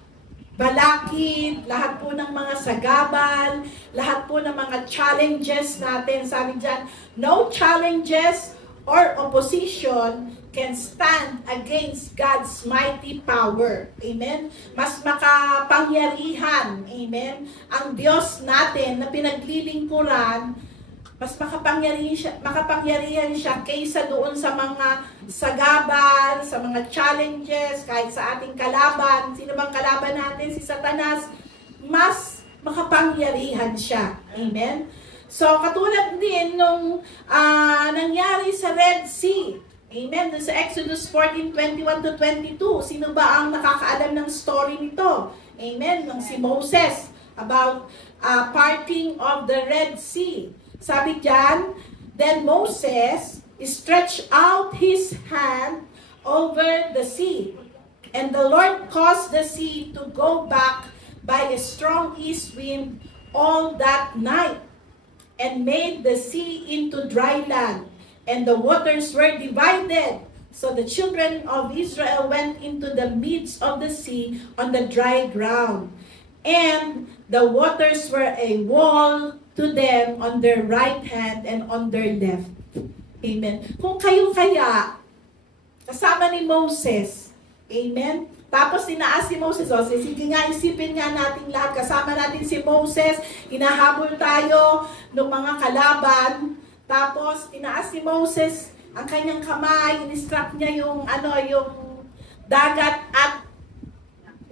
balakid, lahat po ng mga sagabal, lahat po ng mga challenges natin. Sabi dyan, no challenges or opposition can stand against God's mighty power. Amen? Mas makapangyarihan, amen, ang Diyos natin na pinaglilingkuran, mas makapangyarihan siya kaysa doon sa mga sagabal, sa mga challenges, kahit sa ating kalaban. Sino bang kalaban natin? Si Satanas. Mas makapangyarihan siya. Amen? So, katulad din nung nangyari sa Red Sea. Amen? Doon sa Exodus 14:21-22. Sino ba ang nakakaalam ng story nito? Amen? Nung si Moses about parting of the Red Sea. Sabi dyan, then Moses stretched out his hand over the sea, and the Lord caused the sea to go back by a strong east wind all that night, and made the sea into dry land, and the waters were divided. So the children of Israel went into the midst of the sea on the dry ground, and the waters were a wall to them on their right hand and on their left. Amen. Kung kayo kaya, kasama ni Moses, amen, Tapos tinaas si Moses. O, sige nga, isipin nga natin lahat. Kasama natin si Moses. Hinahabol tayo ng mga kalaban. Tapos tinaas si Moses ang kanyang kamay. In-strap niya yung dagat at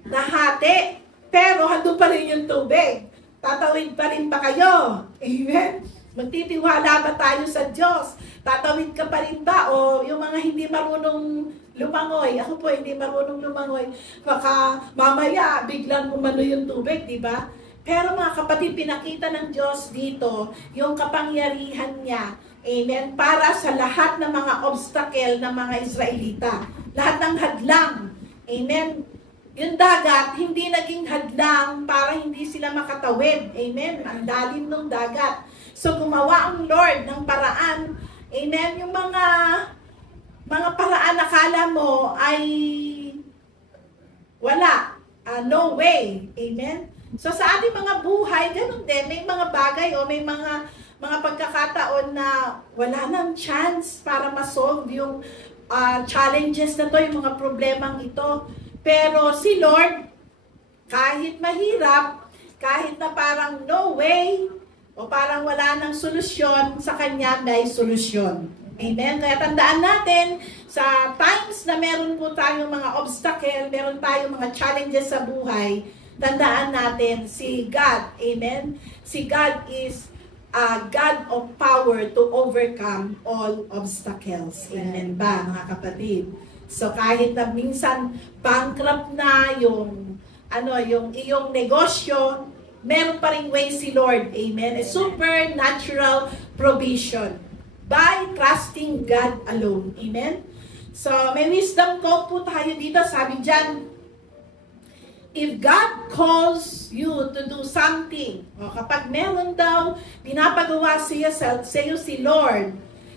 nahati. Pero hando pa rin yung tubig. Tatawid pa rin ba kayo? Amen? Magtitiwala ba tayo sa Diyos? Tatawid ka pa rin ba? O yung mga hindi marunong lumangoy. Ako po hindi marunong lumangoy. Baka mamaya biglang umano yung tubig, di ba? Pero mga kapatid, pinakita ng Diyos dito yung kapangyarihan niya. Amen? Para sa lahat ng mga obstacle ng mga Israelita. Lahat ng hadlang. Amen? Yung dagat, hindi naging hadlang para hindi sila makatawid. Amen? Ang lalim ng dagat. So gumawa ang Lord ng paraan. Amen? Yung mga paraan akala mo ay wala. No way. Amen? So sa ating mga buhay, ganun din. May mga bagay o may mga pagkakataon na wala nang chance para ma-solve yung challenges na to, yung mga problemang ito. Pero si Lord, kahit mahirap, kahit na parang no way, o parang wala nang solusyon, sa Kanya may solusyon. Amen? Kaya tandaan natin, sa times na meron po tayong mga obstacle, meron tayong mga challenges sa buhay, tandaan natin si God. Amen? Si God is a God of power to overcome all obstacles. Amen ba, mga kapatid? So kahit na minsan bankrupt na yung iyong negosyo, meron pa ring way si Lord. Amen? A supernatural provision by trusting God alone. Amen? So may wisdom quote po tayo dito. Sabi dyan, if God calls you to do something, o kapag meron daw pinapagawa sa'yo si Lord,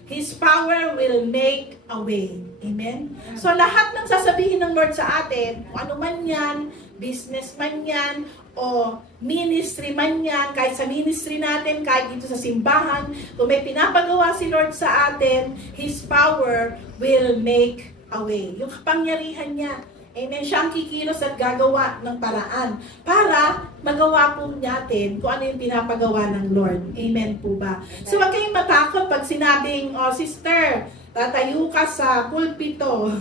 His power will make a way. Amen? So lahat ng sasabihin ng Lord sa atin, kung ano man yan, business man yan, o ministry man yan, kahit sa ministry natin, kahit dito sa simbahan, kung may pinapagawa si Lord sa atin, His power will make a way. Yung kapangyarihan niya. Amen. Siya ang kikilos at gagawa ng paraan para magawa po natin kung ano yung pinapagawa ng Lord. Amen po ba? So huwag kayong matakot pag sinabing, oh sister, tatayo ka sa pulpito.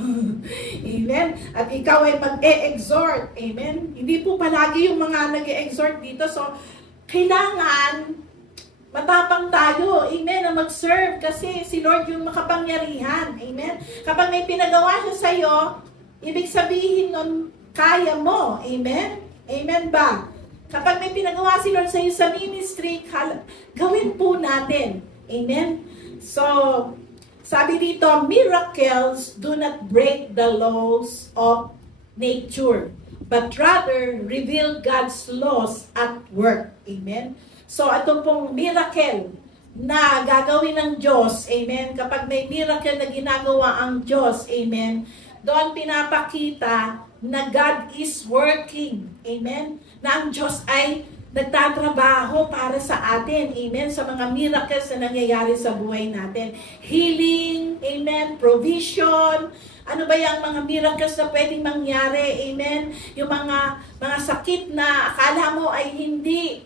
Amen. At ikaw ay mag-e-exhort. Amen. Hindi po palagi yung mga nag-e-exhort dito. So, kailangan matapang tayo, amen, na mag-serve kasi si Lord yung makapangyarihan. Amen. Kapag may pinagawa siya sa'yo, ibig sabihin nun, kaya mo. Amen? Amen ba? Kapag may pinagawa si Lord sa iyo sa ministry, gawin po natin. Amen? So, sabi dito, miracles do not break the laws of nature, but rather reveal God's laws at work. Amen? So, ito pong miracle na gagawin ng Diyos. Amen? Kapag may miracle na ginagawa ang Diyos, amen, doon pinapakita na God is working. Amen? Na ang Diyos ay nagtatrabaho para sa atin. Amen? Sa mga miracles na nangyayari sa buhay natin. Healing. Amen? Provision. Ano ba yung mga miracles na pwedeng mangyari? Amen? Yung mga sakit na akala mo ay hindi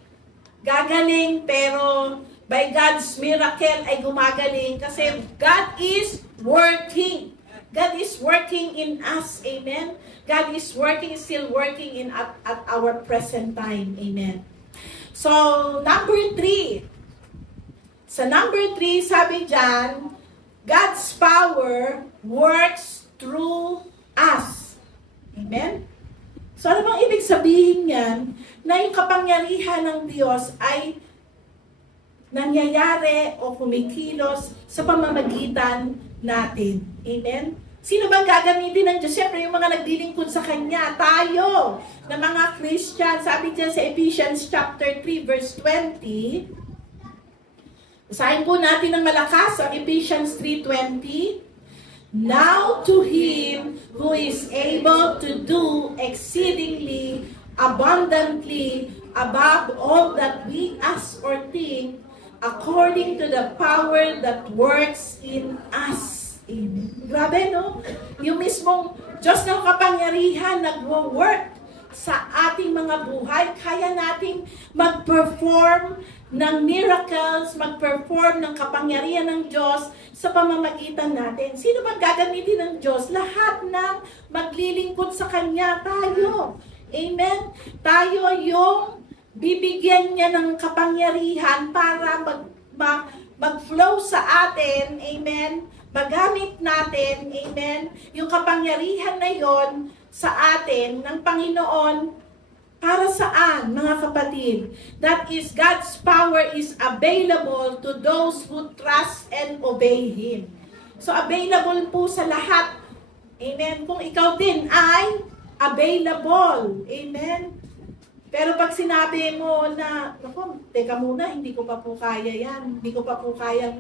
gagaling, pero by God's miracle ay gumagaling. Kasi God is working. God is working in us. Amen? God is working, still working at our present time. Amen? So, number 3. Sa number 3, sabi dyan, God's power works through us. Amen? So, ano bang ibig sabihin yan? Na yung kapangyarihan ng Diyos ay nangyayari o kumikilos sa pamamagitan natin. Amen? Sino bang gagamitin ng Diyos? Siyempre, yung mga naglilingkod sa Kanya. Tayo, na mga Christian. Sabi dyan sa Ephesians chapter 3, verse 20. Basahin po natin ng malakas ang Ephesians 3:20. Now to Him who is able to do exceedingly abundantly above all that we ask or think, according to the power that works in us. Amen. Grabe, no? Yung mismong Diyos ng kapangyarihan nagwo-work sa ating mga buhay. Kaya nating mag-perform ng miracles, mag-perform ng kapangyarihan ng Diyos sa pamamagitan natin. Sino bang gagamitin ng Diyos? Lahat ng maglilingkod sa Kanya, tayo. Amen? Tayo yung bibigyan niya ng kapangyarihan para mag-flow sa atin. Amen? Magamit natin, amen, yung kapangyarihan na yon sa atin ng Panginoon. Para saan, mga kapatid? That is, God's power is available to those who trust and obey Him. So, available po sa lahat. Amen? Kung ikaw din ay available. Amen? Pero pag sinabi mo na, naku, teka muna, hindi ko pa po kaya yan. Hindi ko pa po kaya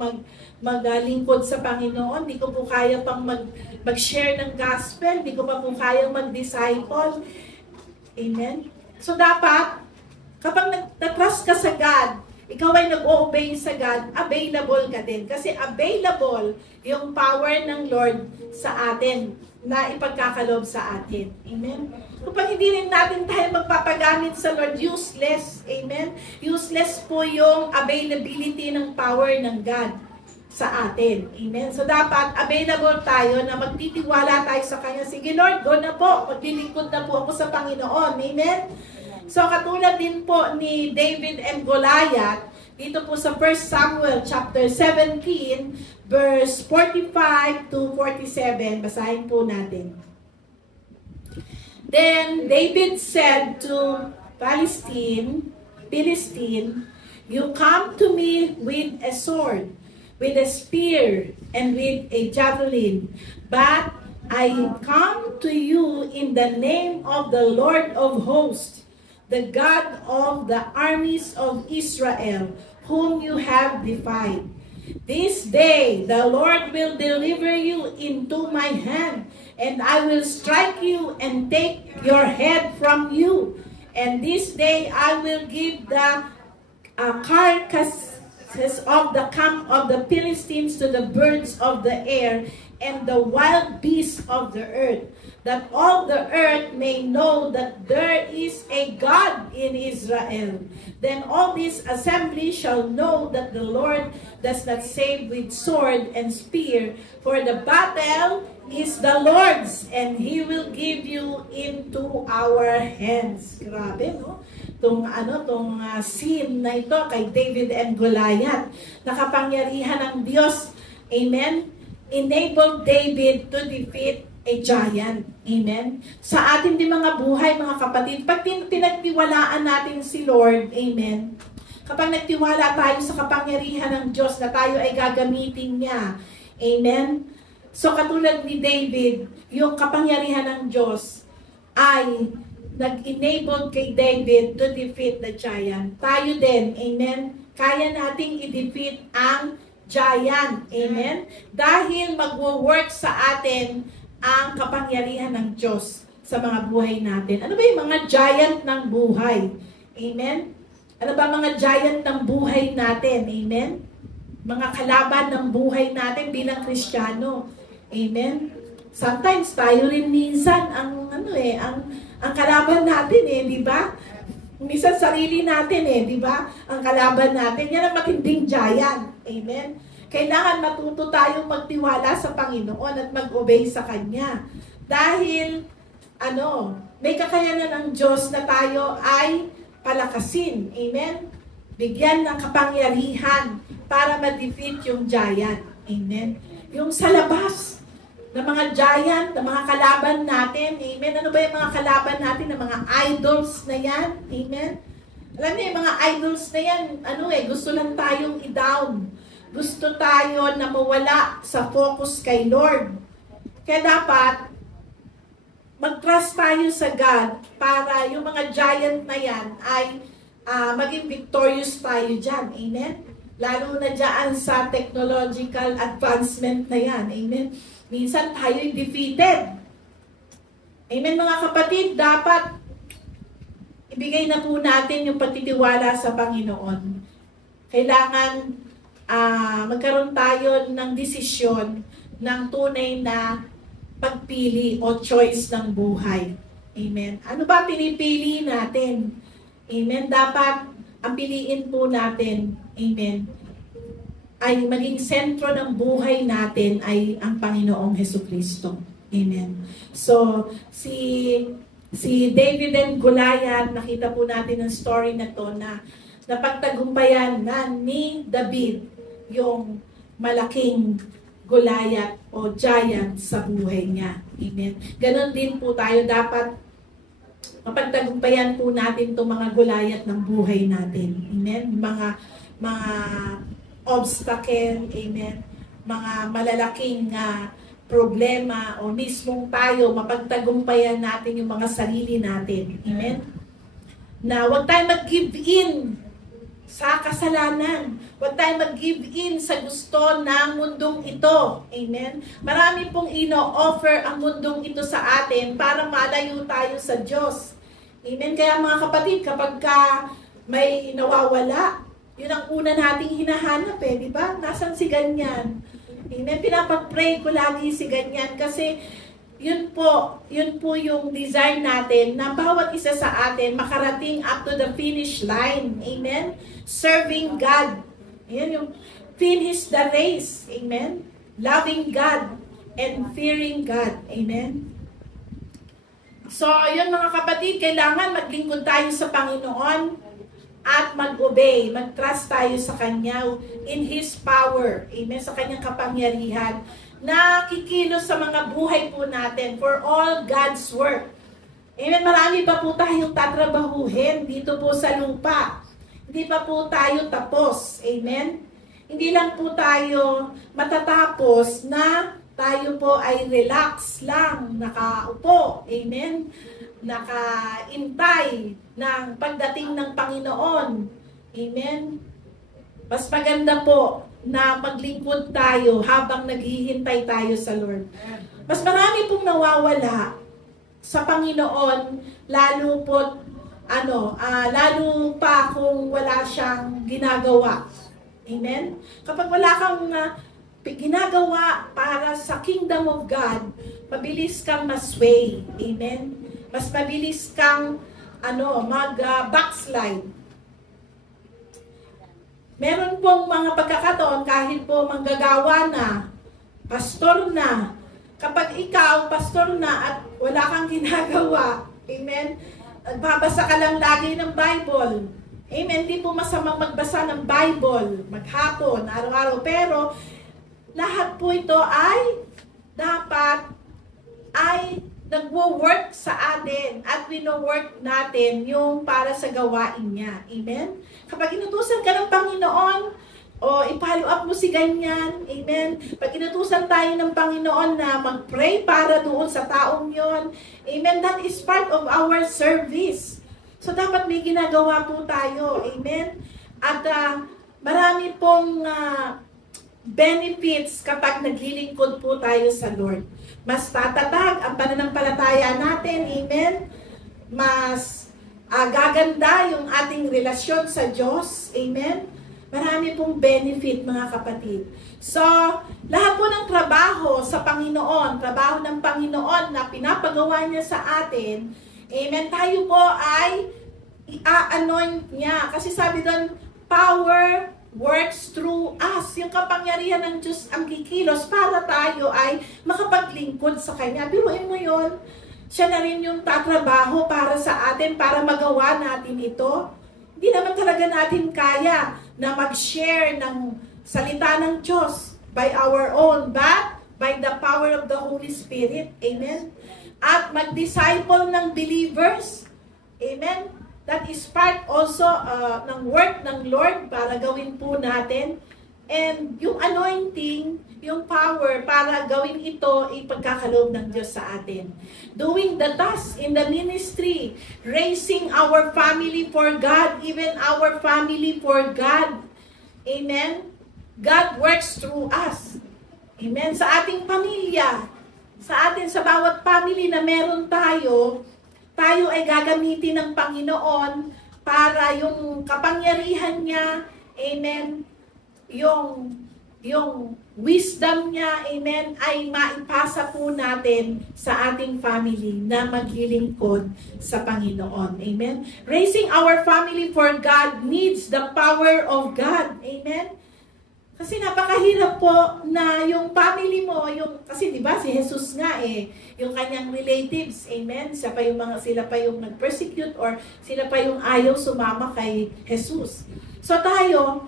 maglingkod sa Panginoon. Hindi ko po kaya pang mag-share ng gospel. Hindi ko pa po kaya mag-disciple. Amen? So dapat, kapag nag-trust ka sa God, ikaw ay nag-obey sa God, available ka din. Kasi available yung power ng Lord sa atin na ipagkakaloob sa atin. Amen? Kapag hindi rin natin tayo magpapagamit sa Lord, useless. Amen? Useless po yung availability ng power ng God sa atin. Amen? So dapat available tayo na magtitiwala tayo sa Kanya. Sige Lord, go na po. Maglilingkod na po ako sa Panginoon. Amen? So katulad din po ni David and Goliath, dito po sa 1 Samuel chapter 17, verse 45 to 47. Basahin po natin. Then David said to Philistine, "You come to me with a sword, with a spear, and with a javelin, but I come to you in the name of the Lord of hosts, the God of the armies of Israel, whom you have defied. This day the Lord will deliver you into my hand, and I will strike you and take your head from you. And this day I will give the carcasses of the camp of the Philistines to the birds of the air and the wild beasts of the earth, that all the earth may know that there is a God in Israel. Then all this assembly shall know that the Lord does not save with sword and spear, for the battle is the Lord's, and He will give you into our hands." Grabe, no? Tong scene na ito kay David and Goliath. Nakapangyarihan ng Diyos. Amen? Enabled David to defeat a giant. Amen? Sa ating di mga buhay, mga kapatid, pag pinagtiwalaan natin si Lord, amen, kapag nagtiwala tayo sa kapangyarihan ng Diyos na tayo ay gagamitin niya, amen? So katulad ni David, yung kapangyarihan ng Diyos ay nag-enable kay David to defeat the giant. Tayo din, amen? Kaya nating i-defeat ang giant. Amen? Dahil magwo-work sa atin ang kapangyarihan ng Diyos sa mga buhay natin. Ano ba yung mga giant ng buhay? Amen? Ano ba mga giant ng buhay natin? Amen? Mga kalaban ng buhay natin bilang Kristiyano. Amen? Sometimes tayo rin minsan ang kalaban natin di ba? Minsan sarili natin di ba? Ang kalaban natin, yan ang matinding giant. Amen? Kailangan matuto tayong magtiwala sa Panginoon at mag-obey sa Kanya. Dahil, may kakayanan ng Diyos na tayo ay palakasin. Amen? Bigyan ng kapangyarihan para ma-defeat yung giant. Amen? Yung sa labas ng mga giant, ng mga kalaban natin. Amen? Ano ba yung mga kalaban natin? Ng mga idols na yan? Amen? Alam niyo, yung mga idols na yan, gusto lang tayong i-down. Gusto tayo na mawala sa focus kay Lord. Kaya dapat, mag-trust tayo sa God para yung mga giant na yan ay maging victorious tayo dyan. Amen? Lalo na dyan sa technological advancement na yan. Amen? Minsan tayo'y defeated. Amen, mga kapatid? Dapat ibigay na po natin yung pagtitiwala sa Panginoon. Kailangan magkaroon tayo ng desisyon ng tunay na pagpili o choice ng buhay. Amen. Ano ba pinipili natin? Amen. Dapat ang piliin po natin, amen, ay maging sentro ng buhay natin ay ang Panginoong Hesukristo. Amen. So, si David and Goliath, nakita po natin ang story na to na napagtagumpayan na ni David yung malaking Goliath o giant sa buhay niya. Amen. Ganon din po tayo, dapat mapagtagumpayan po natin itong mga Goliath ng buhay natin. Amen. Mga obstacle, amen, mga malalaking problema o mismong tayo, mapagtagumpayan natin yung mga sarili natin. Amen. Na huwag tayo mag-give in sa kasalanan. Huwag tayo mag-give in sa gusto ng mundong ito. Amen. Marami pong ino-offer ang mundong ito sa atin para malayo tayo sa Diyos. Amen. Kaya mga kapatid, kapag may nawawala, yun ang una nating hinahanap di ba? Nasaan si ganyan? Amen. Pinapag-pray ko lagi si ganyan kasi yun po yung desire natin na bawat isa sa atin makarating up to the finish line. Amen. Serving God. Ayan yung finish the race. Amen. Loving God and fearing God. Amen. So, yun mga kapatid, kailangan maglingkod tayo sa Panginoon at mag-obey, mag-trust tayo sa Kanya in His power. Amen. Sa Kanyang kapangyarihan na kikilos sa mga buhay po natin for all God's work. Amen. Marami pa po tayong tatrabahuhin dito po sa lupa. Hindi pa po tayo tapos. Amen. Hindi lang po tayo matatapos na tayo po ay relax lang, nakaupo. Amen. Nakaintay ng pagdating ng Panginoon. Amen. Mas maganda po na maglingkod tayo habang naghihintay tayo sa Lord. Mas marami pong nawawala sa Panginoon, lalo po lalo pa kung wala siyang ginagawa. Amen. Kapag wala kang ginagawa para sa kingdom of God, mabilis kang masway. Amen. Mas mabilis kang mag-backslide. Meron pong mga pagkakataon kahit po manggagawa na, pastor na, kapag ikaw pastor na at wala kang ginagawa, amen, nagbabasa ka lang lagi ng Bible, amen, di po masamang magbasa ng Bible, maghapon, araw-araw, pero lahat po ito ay dapat ay nagwo-work sa atin at wino-work natin yung para sa gawain niya. Amen? Kapag inutusan ka ng Panginoon, o i-follow up mo si ganyan, amen? Pag inutusan tayo ng Panginoon na mag-pray para doon sa taong yon, amen, that is part of our service. So, dapat may ginagawa po tayo, amen? At marami pong benefits kapag naglilingkod po tayo sa Lord. Mas tatatag ang pananampalataya natin, amen? Mas gaganda yung ating relasyon sa Diyos, amen? Marami pong benefit, mga kapatid. So, lahat po ng trabaho sa Panginoon, trabaho ng Panginoon na pinapagawa niya sa atin, amen, tayo po ay i-anoint niya. Kasi sabi doon, power works through us. Yung kapangyarihan ng Diyos ang kikilos para tayo ay makapaglingkod sa Kanya. Biruin mo yun. Siya na rin yung tatrabaho para sa atin, para magawa natin ito. Hindi naman talaga natin kaya na mag-share ng salita ng Diyos by our own, but by the power of the Holy Spirit. Amen? At mag-disciple ng believers. Amen? That is part also ng work ng Lord para gawin po natin. And yung anointing, yung power para gawin ito, ipagkakaloob ng Diyos sa atin. Doing the task in the ministry, raising our family for God, even our family for God. Amen? God works through us. Amen? Sa ating pamilya, sa bawat family na meron tayo ay gagamitin ng Panginoon para yung kapangyarihan niya, amen, yung yung wisdom niya, amen, ay maipasa po natin sa ating family na maglilingkod sa Panginoon. Amen. Raising our family for God needs the power of God. Amen. Kasi napakahirap po na yung family mo, kasi di ba si Jesus nga yung kanyang relatives, amen, sila pa yung nag-persecute or sila pa yung ayaw sumama kay Jesus. So tayo,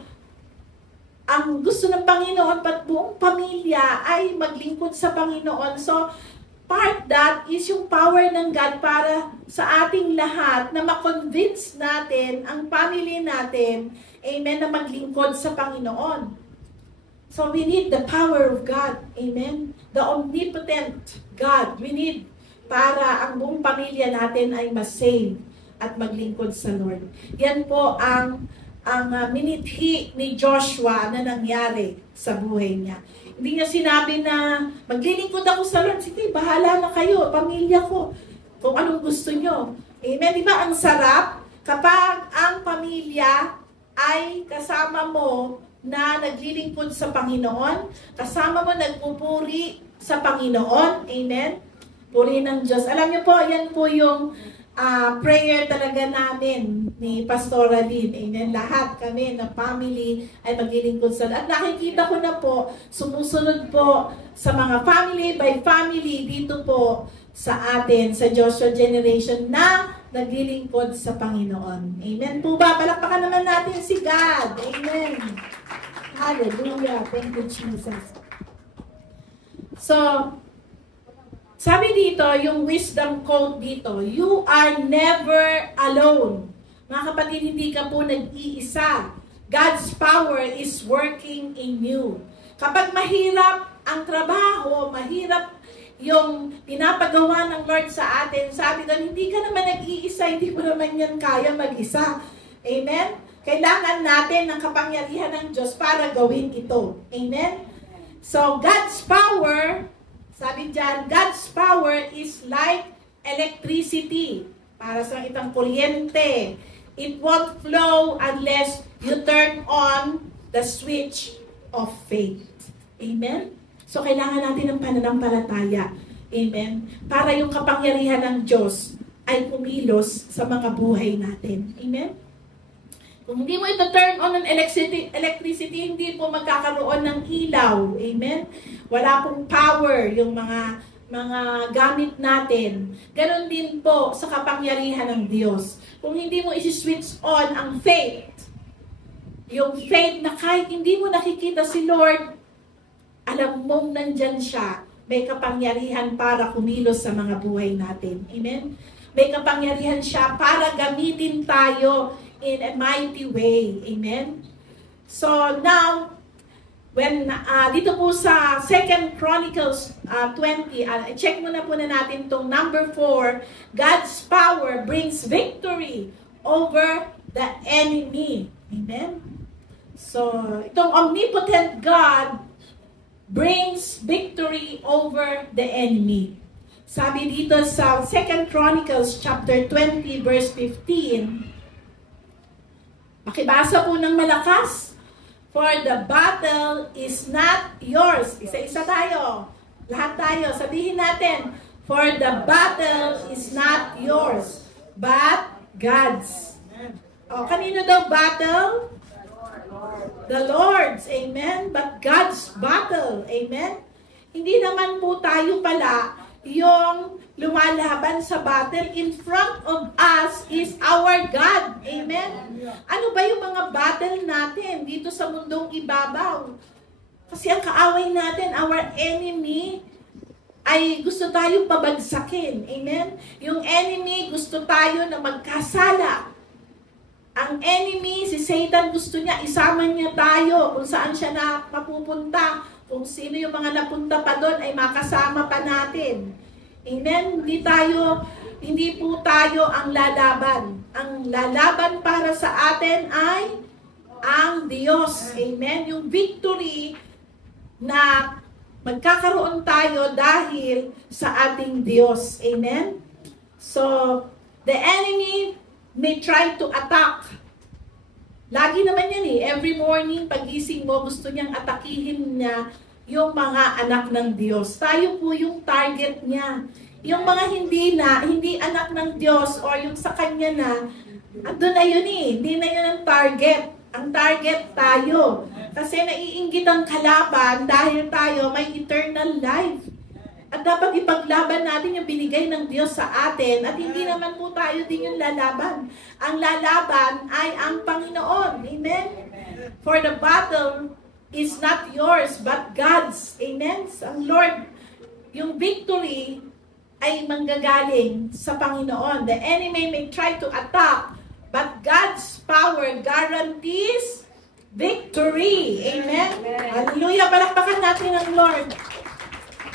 ang gusto ng Panginoon, pat buong pamilya ay maglingkod sa Panginoon. So, part that is yung power ng God para sa ating lahat na ma-convince natin ang family natin, amen, na maglingkod sa Panginoon. So, we need the power of God, amen, the omnipotent God. We need para ang buong pamilya natin ay ma-save at maglingkod sa Lord. Yan po ang minithi ni Joshua na nangyari sa buhay niya. Hindi niya sinabi na maglilingkod ako sa Lord. Sige, bahala na kayo, pamilya ko. Kung anong gusto nyo. Amen? Di ba ang sarap kapag ang pamilya ay kasama mo na naglilingkod sa Panginoon, kasama mo nagpupuri sa Panginoon. Amen? Puri ng Diyos. Alam niyo po, yan po yung prayer talaga namin ni Pastora Lynn. Amen. Lahat kami na family ay maglilingkod sa Lord. At nakikita ko na po, sumusunod po sa mga family by family dito po sa atin, sa Joshua generation na naglilingkod sa Panginoon. Amen po ba? Palakpakan naman natin si God. Amen. Hallelujah. Thank you, Jesus. So, sabi dito, yung wisdom quote dito, you are never alone. Mga kapatid, hindi ka po nag-iisa. God's power is working in you. Kapag mahirap ang trabaho, mahirap yung pinapagawa ng Lord sa atin, sabi doon, hindi ka naman nag-iisa, hindi mo naman yan kaya mag-isa. Amen? Kailangan natin ng kapangyarihan ng Diyos para gawin ito. Amen? So, God's power, sabi dyan, God's power is like electricity. Para sa itang kuryente. It won't flow unless you turn on the switch of faith. Amen? So, kailangan natin ng pananampalataya. Amen? Para yung kapangyarihan ng Diyos ay kumilos sa mga buhay natin. Amen? Kung hindi mo ito turn on ng electricity, hindi po magkakaroon ng ilaw. Amen? Wala pong power yung mga gamit natin. Ganon din po sa kapangyarihan ng Diyos. Kung hindi mo isi-switch on ang faith, yung faith na kahit hindi mo nakikita si Lord, alam mong nandyan siya, may kapangyarihan para kumilos sa mga buhay natin. Amen? May kapangyarihan siya para gamitin tayo in a mighty way. Amen? So now, when dito po sa 2 Chronicles 20, check muna po natin itong number 4, God's power brings victory over the enemy. Amen? So, itong omnipotent God brings victory over the enemy. Sabi dito sa 2 Chronicles chapter 20 verse 15, makibasa po ng malakas. For the battle is not yours. Isa-isa tayo. Lahat tayo. Sabihin natin, for the battle is not yours, but God's. O, kanino daw battle? The Lord's. Amen? But God's battle. Amen? Hindi naman po tayo pala yung lumalaban sa battle. In front of us is our God. Amen? Ano ba yung mga battle natin dito sa mundong ibabaw? Kasi ang kaaway natin, our enemy, ay gusto tayong pabagsakin. Amen? Yung enemy, gusto tayo na magkasala. Ang enemy, si Satan, gusto niya, isama niya tayo kung saan siya na mapupunta. Kung sino yung mga napunta pa doon, ay makasama pa natin. Amen? Hindi po tayo ang lalaban. Ang lalaban para sa atin ay ang Diyos. Amen? Yung victory na magkakaroon tayo dahil sa ating Diyos. Amen? So, the enemy may try to attack Lagi naman yan eh. Every morning, pagising mo, gusto niyang atakihin niya yung mga anak ng Diyos. Tayo po yung target niya. Yung mga hindi anak ng Diyos or yung sa kanya na, andun na yun eh. Hindi na yun ang target. Ang target tayo. Kasi naiinggit ang kalaban dahil tayo may eternal life. At dapat ipaglaban natin yung binigay ng Diyos sa atin. At hindi naman po tayo din yung lalaban. Ang lalaban ay ang Panginoon. Amen? For the battle is not yours, but God's. Amen? Ang Lord, yung victory ay manggagaling sa Panginoon. The enemy may try to attack, but God's power guarantees victory. Amen? Hallelujah! Palakpakan natin ang Lord.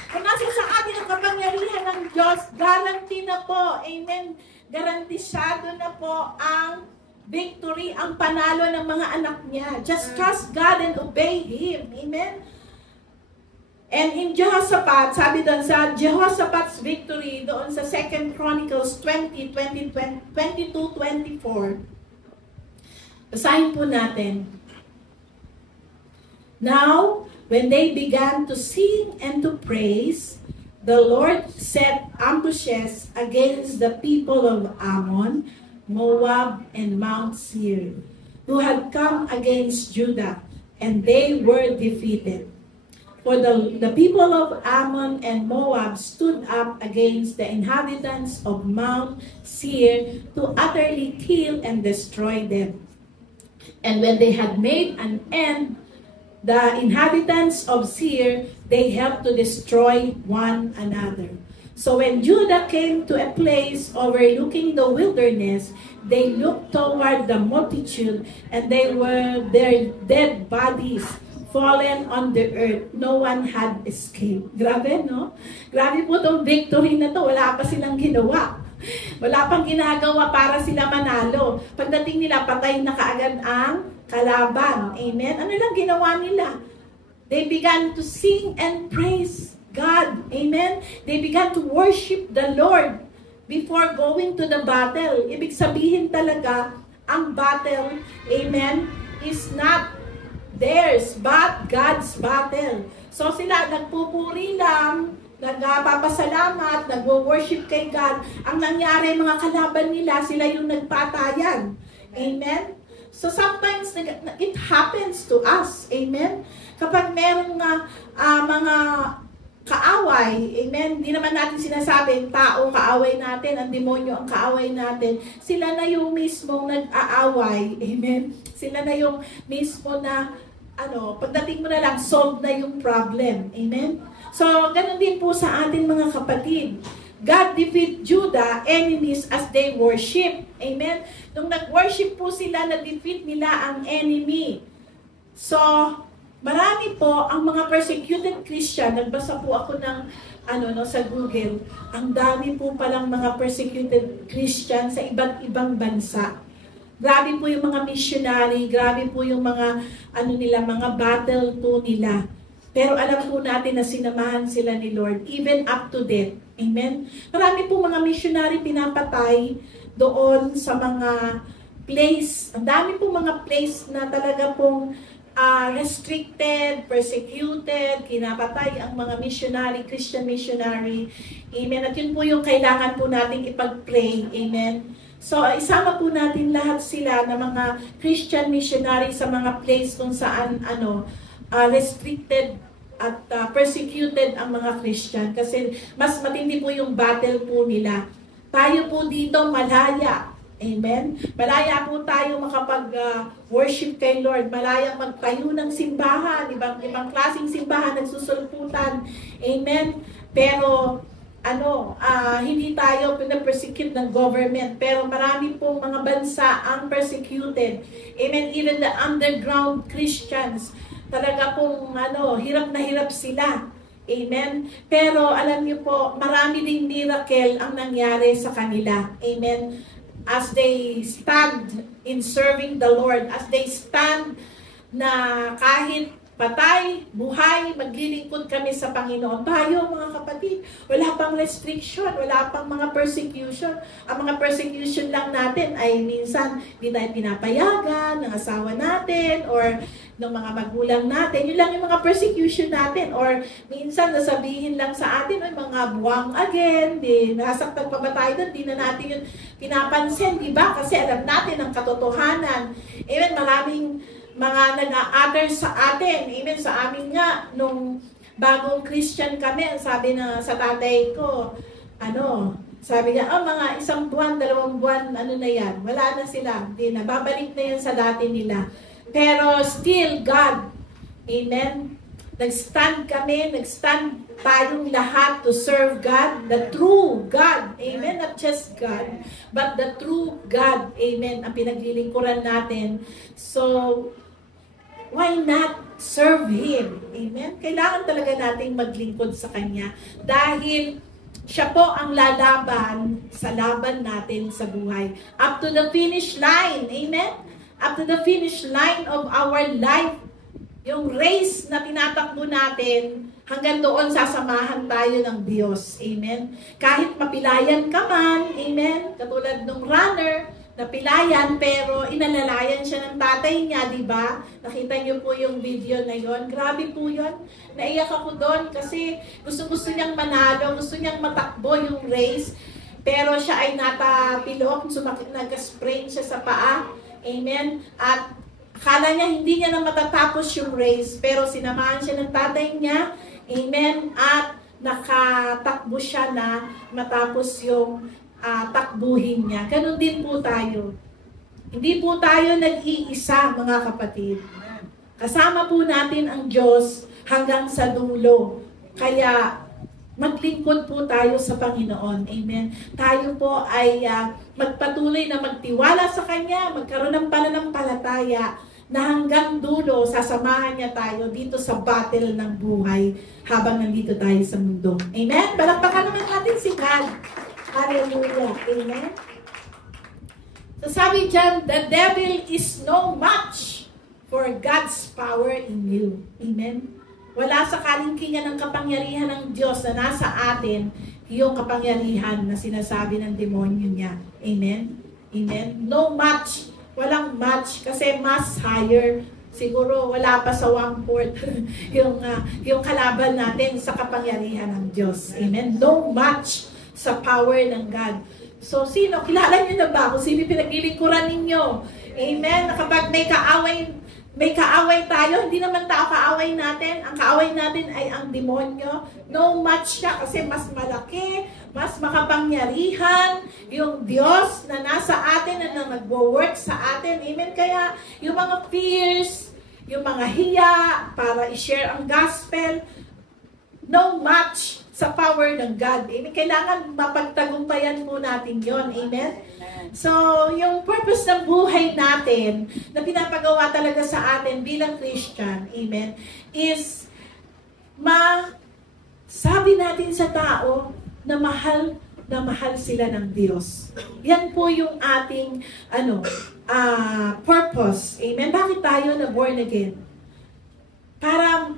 Kung nasa sa atin ang kapangyarihan ng Diyos, guarantee na po. Amen? Garantisado na po ang victory, ang panalo ng mga anak niya. Just trust God and obey Him. Amen? And in Jehoshaphat, sabi doon sa Jehoshaphat's victory, doon sa 2 Chronicles 22-24, basahin po natin. Now, when they began to sing and to praise, the Lord set ambushes against the people of Ammon, Moab, and Mount Seir, who had come against Judah, and they were defeated. For the people of Ammon and Moab stood up against the inhabitants of Mount Seir to utterly kill and destroy them. And when they had made an end, the inhabitants of Seir, they helped to destroy one another. So when Judah came to a place overlooking the wilderness, they looked toward the multitude, and they were their dead bodies fallen on the earth. No one had escaped. Grabe, no? Grabe po itong victory na to. Wala pa silang ginawa. Wala pang ginagawa para sila manalo. Pagdating nila, patay na kaagad ang kalaban. Amen? Ano lang ginawa nila? They began to sing and praise God. Amen? They began to worship the Lord before going to the battle. Ibig sabihin talaga, ang battle, amen, is not theirs, but God's battle. So sila nagpupuri lang, nagpapasalamat, nagwo-worship kay God. Ang nangyari, mga kalaban nila, sila yung nagpatayan. Amen? So sometimes it happens to us. Amen? Kapag merong mga kaaway, amen, hindi naman natin sinasabing tao kaaway natin, ang demonyo ang kaaway natin. Sila na yung mismong nag-aaway. Amen? Sila na yung mismo na pagdating mo na lang, solve na yung problem. Amen? So, ganun din po sa atin mga kapatid. God defeat Judah enemies as they worship. Amen? Nung nag-worship po sila, na-defeat nila ang enemy. So, marami po ang mga persecuted Christian. Nagbasa po ako ng sa Google. Ang dami po palang mga persecuted Christian sa iba't ibang bansa. Grabe po yung mga missionary, grabe po yung mga mga battle po nila. Pero alam po natin na sinamahan sila ni Lord, even up to death. Amen? Marami po mga missionary pinapatay doon sa mga place. Ang dami po mga place na talaga pong restricted, persecuted, kinapatay ang mga missionary, Christian missionary. Amen? At yun po yung kailangan po nating ipag-pray. Amen? So, isama po natin lahat sila na mga Christian missionary sa mga place kung saan restricted at persecuted ang mga Christian. Kasi mas matindi po yung battle po nila. Tayo po dito malaya. Amen? Malaya po tayo makapag-worship kay Lord. Malaya magtayo ng simbahan. Ibang klaseng simbahan, nagsusulputan. Amen? Pero hindi tayo pinapersecute ng government, pero marami pong mga bansa ang persecuted. Amen? Even the underground Christians, talaga pong hirap na hirap sila. Amen? Pero alam niyo po, marami ding miracle ang nangyari sa kanila. Amen? As they stand in serving the Lord, as they stand na kahit patay, buhay, maglilingkod kami sa Panginoon. Tayo mga kapatid, wala pang restriction, wala pang mga persecution. Ang mga persecution lang natin ay minsan hindi tayo pinapayagan ng asawa natin or ng mga magulang natin. Yun lang yung mga persecution natin. Or minsan nasabihin lang sa atin, ay mga buwang again, nasaktan pa ba tayo doon? Di na natin yun pinapansin, di ba? Kasi alam natin ang katotohanan. Amen, maraming mga nag-a-utter sa atin. Amen. Sa amin nga, nung bagong Christian kami, sabi na sa tatay ko, sabi niya, mga 1 buwan, 2 buwan, na yan. Wala na sila. Hindi na. Babalik na yan sa dati nila. Pero still, God. Amen. Nag-stand kami, nag-stand tayong lahat to serve God, the true God. Amen. Not just God, but the true God. Amen. Ang pinaglilingkuran natin. So, why not serve Him? Amen? Kailangan talaga nating maglingkod sa Kanya dahil siya po ang lalaban sa laban natin sa buhay. Up to the finish line. Amen? Up to the finish line of our life. Yung race na tinatakbo natin, hanggang doon sasamahan tayo ng Diyos. Amen? Kahit mapilayan ka man, amen? Katulad ng runner, napilayan, pero inalalayan siya ng tatay niya, di ba? Nakita niyo po yung video na yon. Grabe po yun. Naiyak ako doon kasi gusto niyang manalo, gusto niyang matakbo yung race. Pero siya ay natapilok, nag-sprain siya sa paa. Amen? At akala niya hindi niya na matatapos yung race, pero sinamahan siya ng tatay niya. Amen? At nakatakbo siya na matapos yung takbuhin niya. Ganun din po tayo. Hindi po tayo nag-iisa, mga kapatid. Kasama po natin ang Diyos hanggang sa dulo. Kaya maglingkod po tayo sa Panginoon. Amen. Tayo po ay magpatuloy na magtiwala sa Kanya, magkaroon ng pananampalataya na hanggang dulo sasamahan niya tayo dito sa battle ng buhay habang nandito tayo sa mundo. Amen. Palakpakan naman natin si God. Hallelujah. Amen. So sabi dyan, the devil is no match for God's power in you. Amen. Wala sa kalingkingan ng kapangyarihan ng Diyos na nasa atin yung kapangyarihan na sinasabi ng demonyo niya. Amen. Amen. No match. Walang match kasi mas higher. Siguro wala pa sa 1/4 yung kalaban natin sa kapangyarihan ng Diyos. Amen. No match sa power ng God. So, sino? Kilala niyo na ba kung sino pinaglilingkuran ninyo? Amen? Na kapag may kaaway tayo, hindi naman tao kaaway natin. Ang kaaway natin ay ang demonyo. No match siya kasi mas malaki, mas makapangyarihan yung Diyos na nasa atin na nagwo-work sa atin. Amen? Kaya yung mga fears, yung mga hiya para i-share ang gospel, no match sa power ng God. Amen? Kailangan mapagtagumpayan po natin yon. Amen? So, yung purpose ng buhay natin na pinapagawa talaga sa atin bilang Christian, amen, is sabi natin sa tao na mahal sila ng Diyos. Yan po yung ating purpose. Amen? Bakit tayo na born again? Para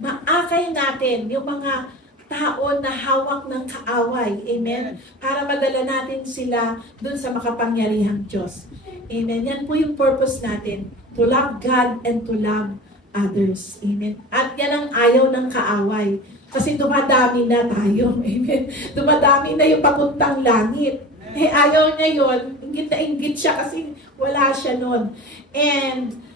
maakay natin yung mga tao na hawak ng kaaway. Amen? Para madala natin sila dun sa makapangyarihang Diyos. Amen? Yan po yung purpose natin. To love God and to love others. Amen? At yan ang ayaw ng kaaway. Kasi dumadami na tayo. Amen? Dumadami na yung papuntang langit. Ayaw niya yun. Inggit na inggit siya kasi wala siya nun. And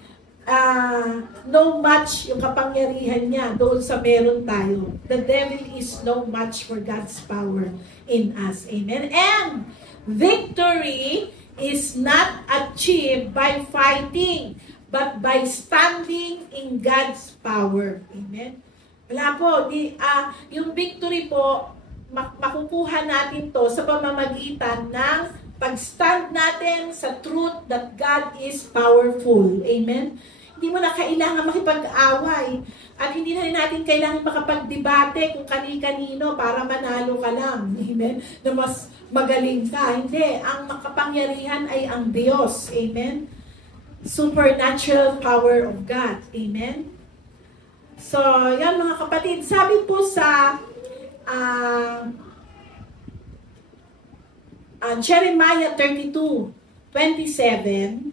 no match yung kapangyarihan niya doon sa meron tayo. The devil is no match for God's power in us. Amen? And victory is not achieved by fighting, but by standing in God's power. Amen? Wala po. Yung victory po, makukuha natin to sa pamamagitan ng pag-stand natin sa truth that God is powerful. Amen? Hindi mo na kailangan makipag-away. At hindi na rin natin kailangan makapag-debate kung kani-kanino para manalo ka lang. Amen? Na mas magaling ka. Hindi. Ang makapangyarihan ay ang Diyos. Amen? Supernatural power of God. Amen? So, yan mga kapatid. Sabi po sa Jeremiah 32:27,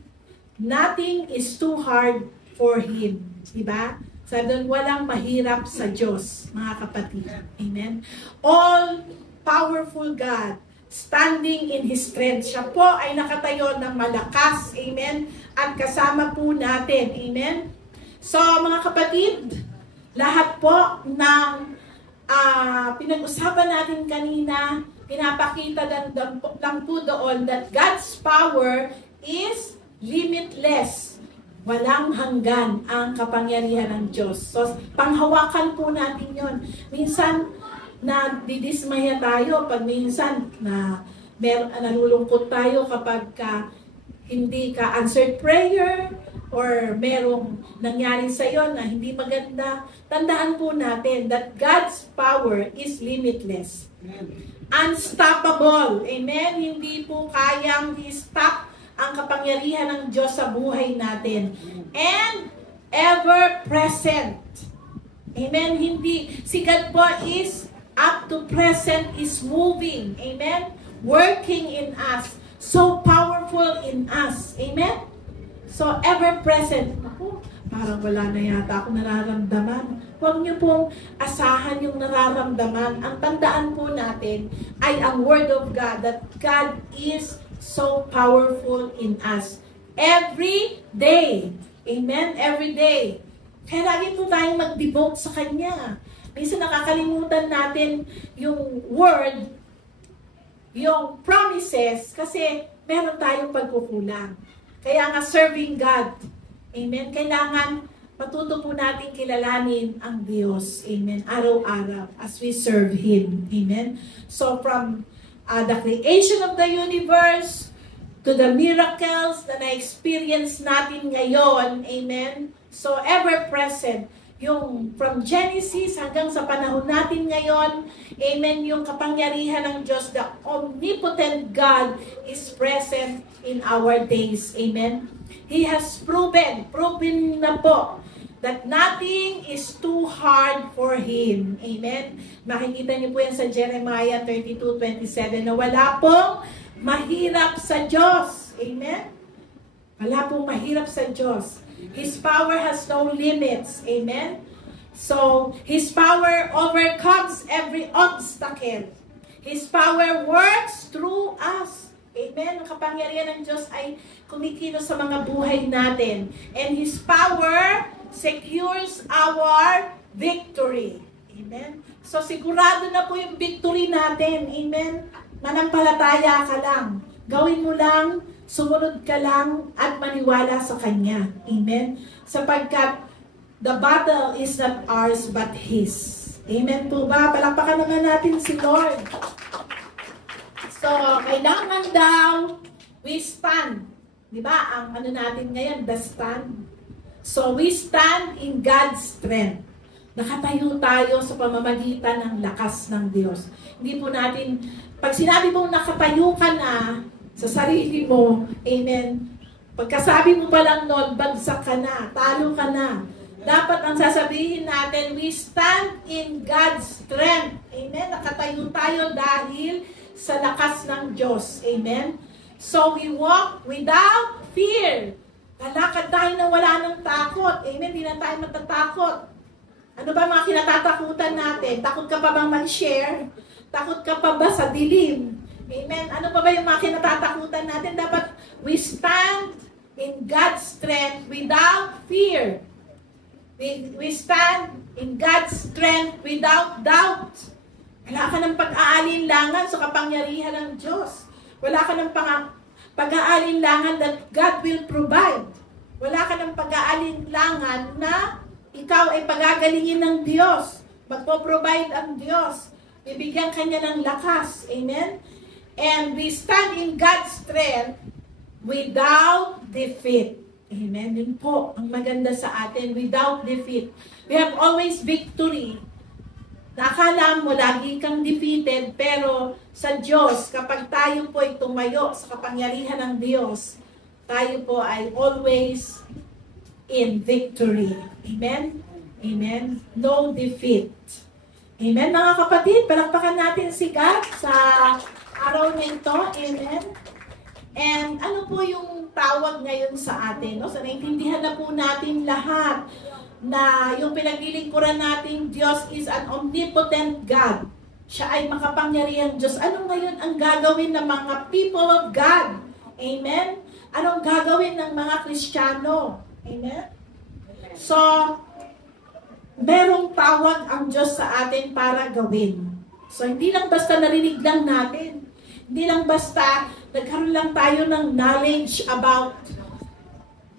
nothing is too hard for Him. Diba? Sabi doon, walang mahirap sa Diyos, mga kapatid. Amen? All powerful God, standing in His strength. Siya po ay nakatayo ng malakas. Amen? At kasama po natin. Amen? So, mga kapatid, lahat po ng pinag-usapan natin kanina, pinapakita lang po doon that God's power is limitless. Walang hanggan ang kapangyarihan ng Diyos. So, panghawakan po natin yon. Minsan, didismaya tayo pag minsan nalulungkot tayo kapag hindi ka answered prayer or merong nangyari sa iyo na hindi maganda. Tandaan po natin that God's power is limitless. Unstoppable. Amen? Hindi po kayang i-stop ang kapangyarihan ng Diyos sa buhay natin. And ever-present. Amen? Si God po is up to present, is moving. Amen? Working in us. So powerful in us. Amen? So ever-present. Ako, parang wala na yata ako nararamdaman. Huwag niyo pong asahan yung nararamdaman. Ang tandaan po natin ay ang Word of God, that God is so powerful in us. Every day. Amen? Every day. Kaya lagi po tayong mag-devote sa Kanya. Minsan nakakalimutan natin yung Word, yung promises, kasi meron tayong pagkukulang. Kaya nga serving God. Amen? Kailangan matuto po natin kilalanin ang Diyos. Amen? Araw-araw as we serve Him. Amen? So from the creation of the universe to the miracles na na-experience natin ngayon. Amen? So ever-present. Yung from Genesis hanggang sa panahon natin ngayon, amen, yung kapangyarihan ng Diyos, the omnipotent God is present in our days. Amen? He has proven na po, that nothing is too hard for Him. Amen? Makikita niyo po yan sa Jeremiah 32:27 na wala pong mahirap sa Diyos. Amen? Wala pong mahirap sa Diyos. His power has no limits. Amen? So, His power overcomes every obstacle. His power works through us. Amen? Ang kapangyarihan ng Diyos ay kumikilos sa mga buhay natin. And His power secures our victory. Amen? So, sigurado na po yung victory natin. Amen? Manampalataya ka lang. Gawin mo lang, sumunod ka lang, at maniwala sa Kanya. Amen? Sapagkat the battle is not ours but His. Amen po ba? Palakpakan naman natin si Lord. So, kailangan daw we stand. Diba? Ang ano natin ngayon, the stand. So, we stand in God's strength. Nakatayo tayo sa pamamagitan ng lakas ng Diyos. Hindi po natin, pag sinabi mong nakatayo ka na sa sarili mo, amen, pagkasabi mo pa lang nun, bagsak ka na, talo ka na. Dapat ang sasabihin natin, we stand in God's strength. Amen? Nakatayo tayo dahil sa lakas ng Diyos. Amen? So, we walk without fear. Lalakad tayo na wala ng takot. Amen? Hindi na tayo matatakot. Ano ba mga kinatatakutan natin? Takot ka pa bang mag-share? Takot ka pa ba sa dilim? Amen? Ano pa ba yung mga kinatatakutan natin? Dapat we stand in God's strength without fear. We stand in God's strength without doubt. Wala ka ng pag-aalinlangan sa kapangyarihan ng Diyos. Wala ka ng pag-aalinlangan that God will provide. Wala ka ng pag-aalinlangan na ikaw ay pagagalingin ng Diyos. Magpo-provide ang Diyos. Bibigyan Kanya ng lakas. Amen? And we stand in God's strength without defeat. Amen. Yun po ang maganda sa atin, without defeat. We have always victory. Nakala mo lagi kang defeated, pero sa Diyos, kapag tayo po ay tumayo sa kapangyarihan ng Diyos, tayo po ay always in victory. Amen? Amen? No defeat. Amen, mga kapatid. Palakpakan natin si God sa araw na ito. Amen? And ano po yung tawag ngayon sa atin? No? So, naintindihan na po natin lahat na yung pinaglilingkuran nating Diyos is an omnipotent God. Siya ay makapangyarihang Diyos. Ano ngayon ang gagawin ng mga people of God? Amen? Anong gagawin ng mga Kristiyano? Amen? So, merong tawag ang Diyos sa atin para gawin. So, hindi lang basta narinig lang natin. Hindi lang basta nagkaroon lang tayo ng knowledge about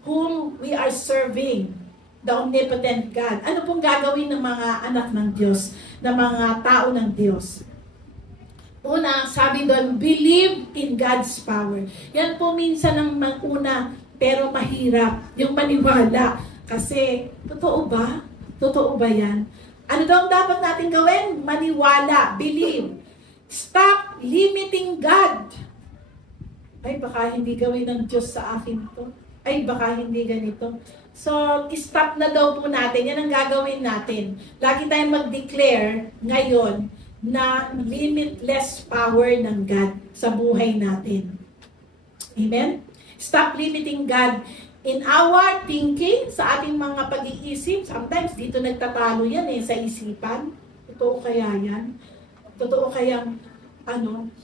whom we are serving, the omnipotent God. Ano pong gagawin ng mga anak ng Diyos, ng mga tao ng Diyos? Una, sabi doon, believe in God's power. Yan po minsan ang una, pero mahirap, yung maniwala. Kasi, totoo ba? Totoo ba yan? Ano daw ang dapat natin gawin? Maniwala, believe. Stop limiting God. Ay, baka hindi gawin ng Diyos sa akin to. Ay, baka hindi ganito. So, stop na daw po natin. Yan ang gagawin natin. Lagi tayong mag-declare ngayon na limitless power ng God sa buhay natin. Amen? Stop limiting God in our thinking, sa ating mga pag-iisip. Sometimes dito nagtatalo yan sa isipan. Totoo kaya yan? Totoo kayang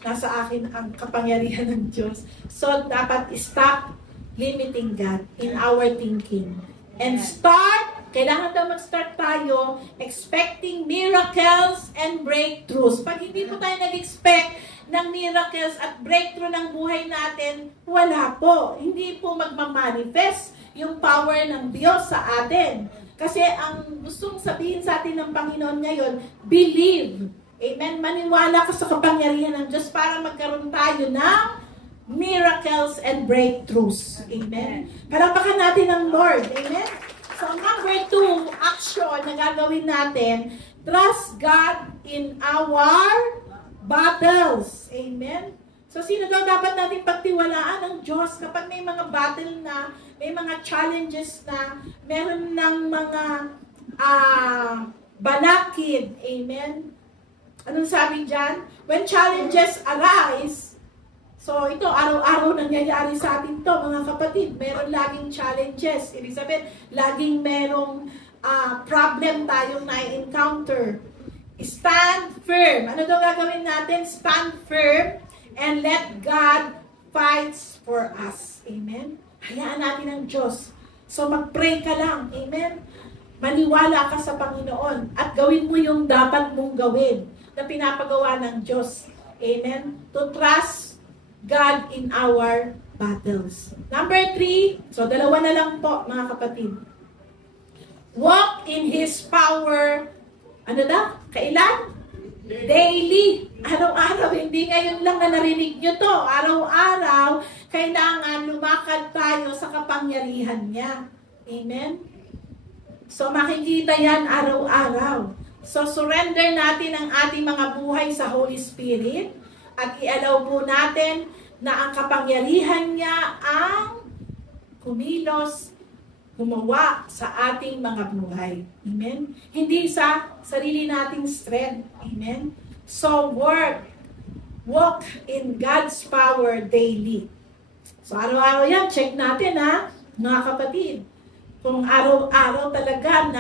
nasa akin ang kapangyarihan ng Diyos. So, dapat stop limiting God in our thinking. And kailangan daw mag-start tayo expecting miracles and breakthroughs. Pag hindi po tayo nag-expect ng miracles at breakthrough ng buhay natin, wala po. Hindi po magmamanifest yung power ng Diyos sa atin. Kasi ang gustong sabihin sa atin ng Panginoon ngayon, believe. Amen? Maniwala ka sa kapangyarihan ng Diyos para magkaroon tayo ng miracles and breakthroughs. Amen? Palapakan natin ang Lord. Amen? So, number 2, action na gagawin natin, trust God in our battles. Amen? So, sino daw dapat natin pagtiwalaan ng Diyos kapag may mga battle na, may mga challenges na, meron ng mga balakid. Amen? Anong sabi dyan? When challenges arise, so, ito, araw-araw nangyayari sa atin to, mga kapatid. Meron laging challenges. Ibig sabihin, laging merong problem tayong na-encounter. Stand firm. Ano daw gagawin natin? Stand firm and let God fights for us. Amen? Hayaan natin ang Diyos. So, mag-pray ka lang. Amen? Maniwala ka sa Panginoon at gawin mo yung dapat mong gawin na pinapagawa ng Diyos. Amen? To trust God in our battles. Number 3, so dalawa na lang po mga kapatid. Walk in His power, kailan? Daily. Araw-araw, hindi ngayon lang na narinig nyo to. Araw-araw, kailangan lumakad tayo sa kapangyarihan niya. Amen? So makikita yan araw-araw. So surrender natin ang ating mga buhay sa Holy Spirit at i-allow po natin na ang kapangyarihan niya ang kumilos, gumawa sa ating mga buhay. Amen? Hindi sa sarili nating strength. Amen? So walk in God's power daily. So araw-araw yan, check natin mga kapatid. Kung araw-araw talaga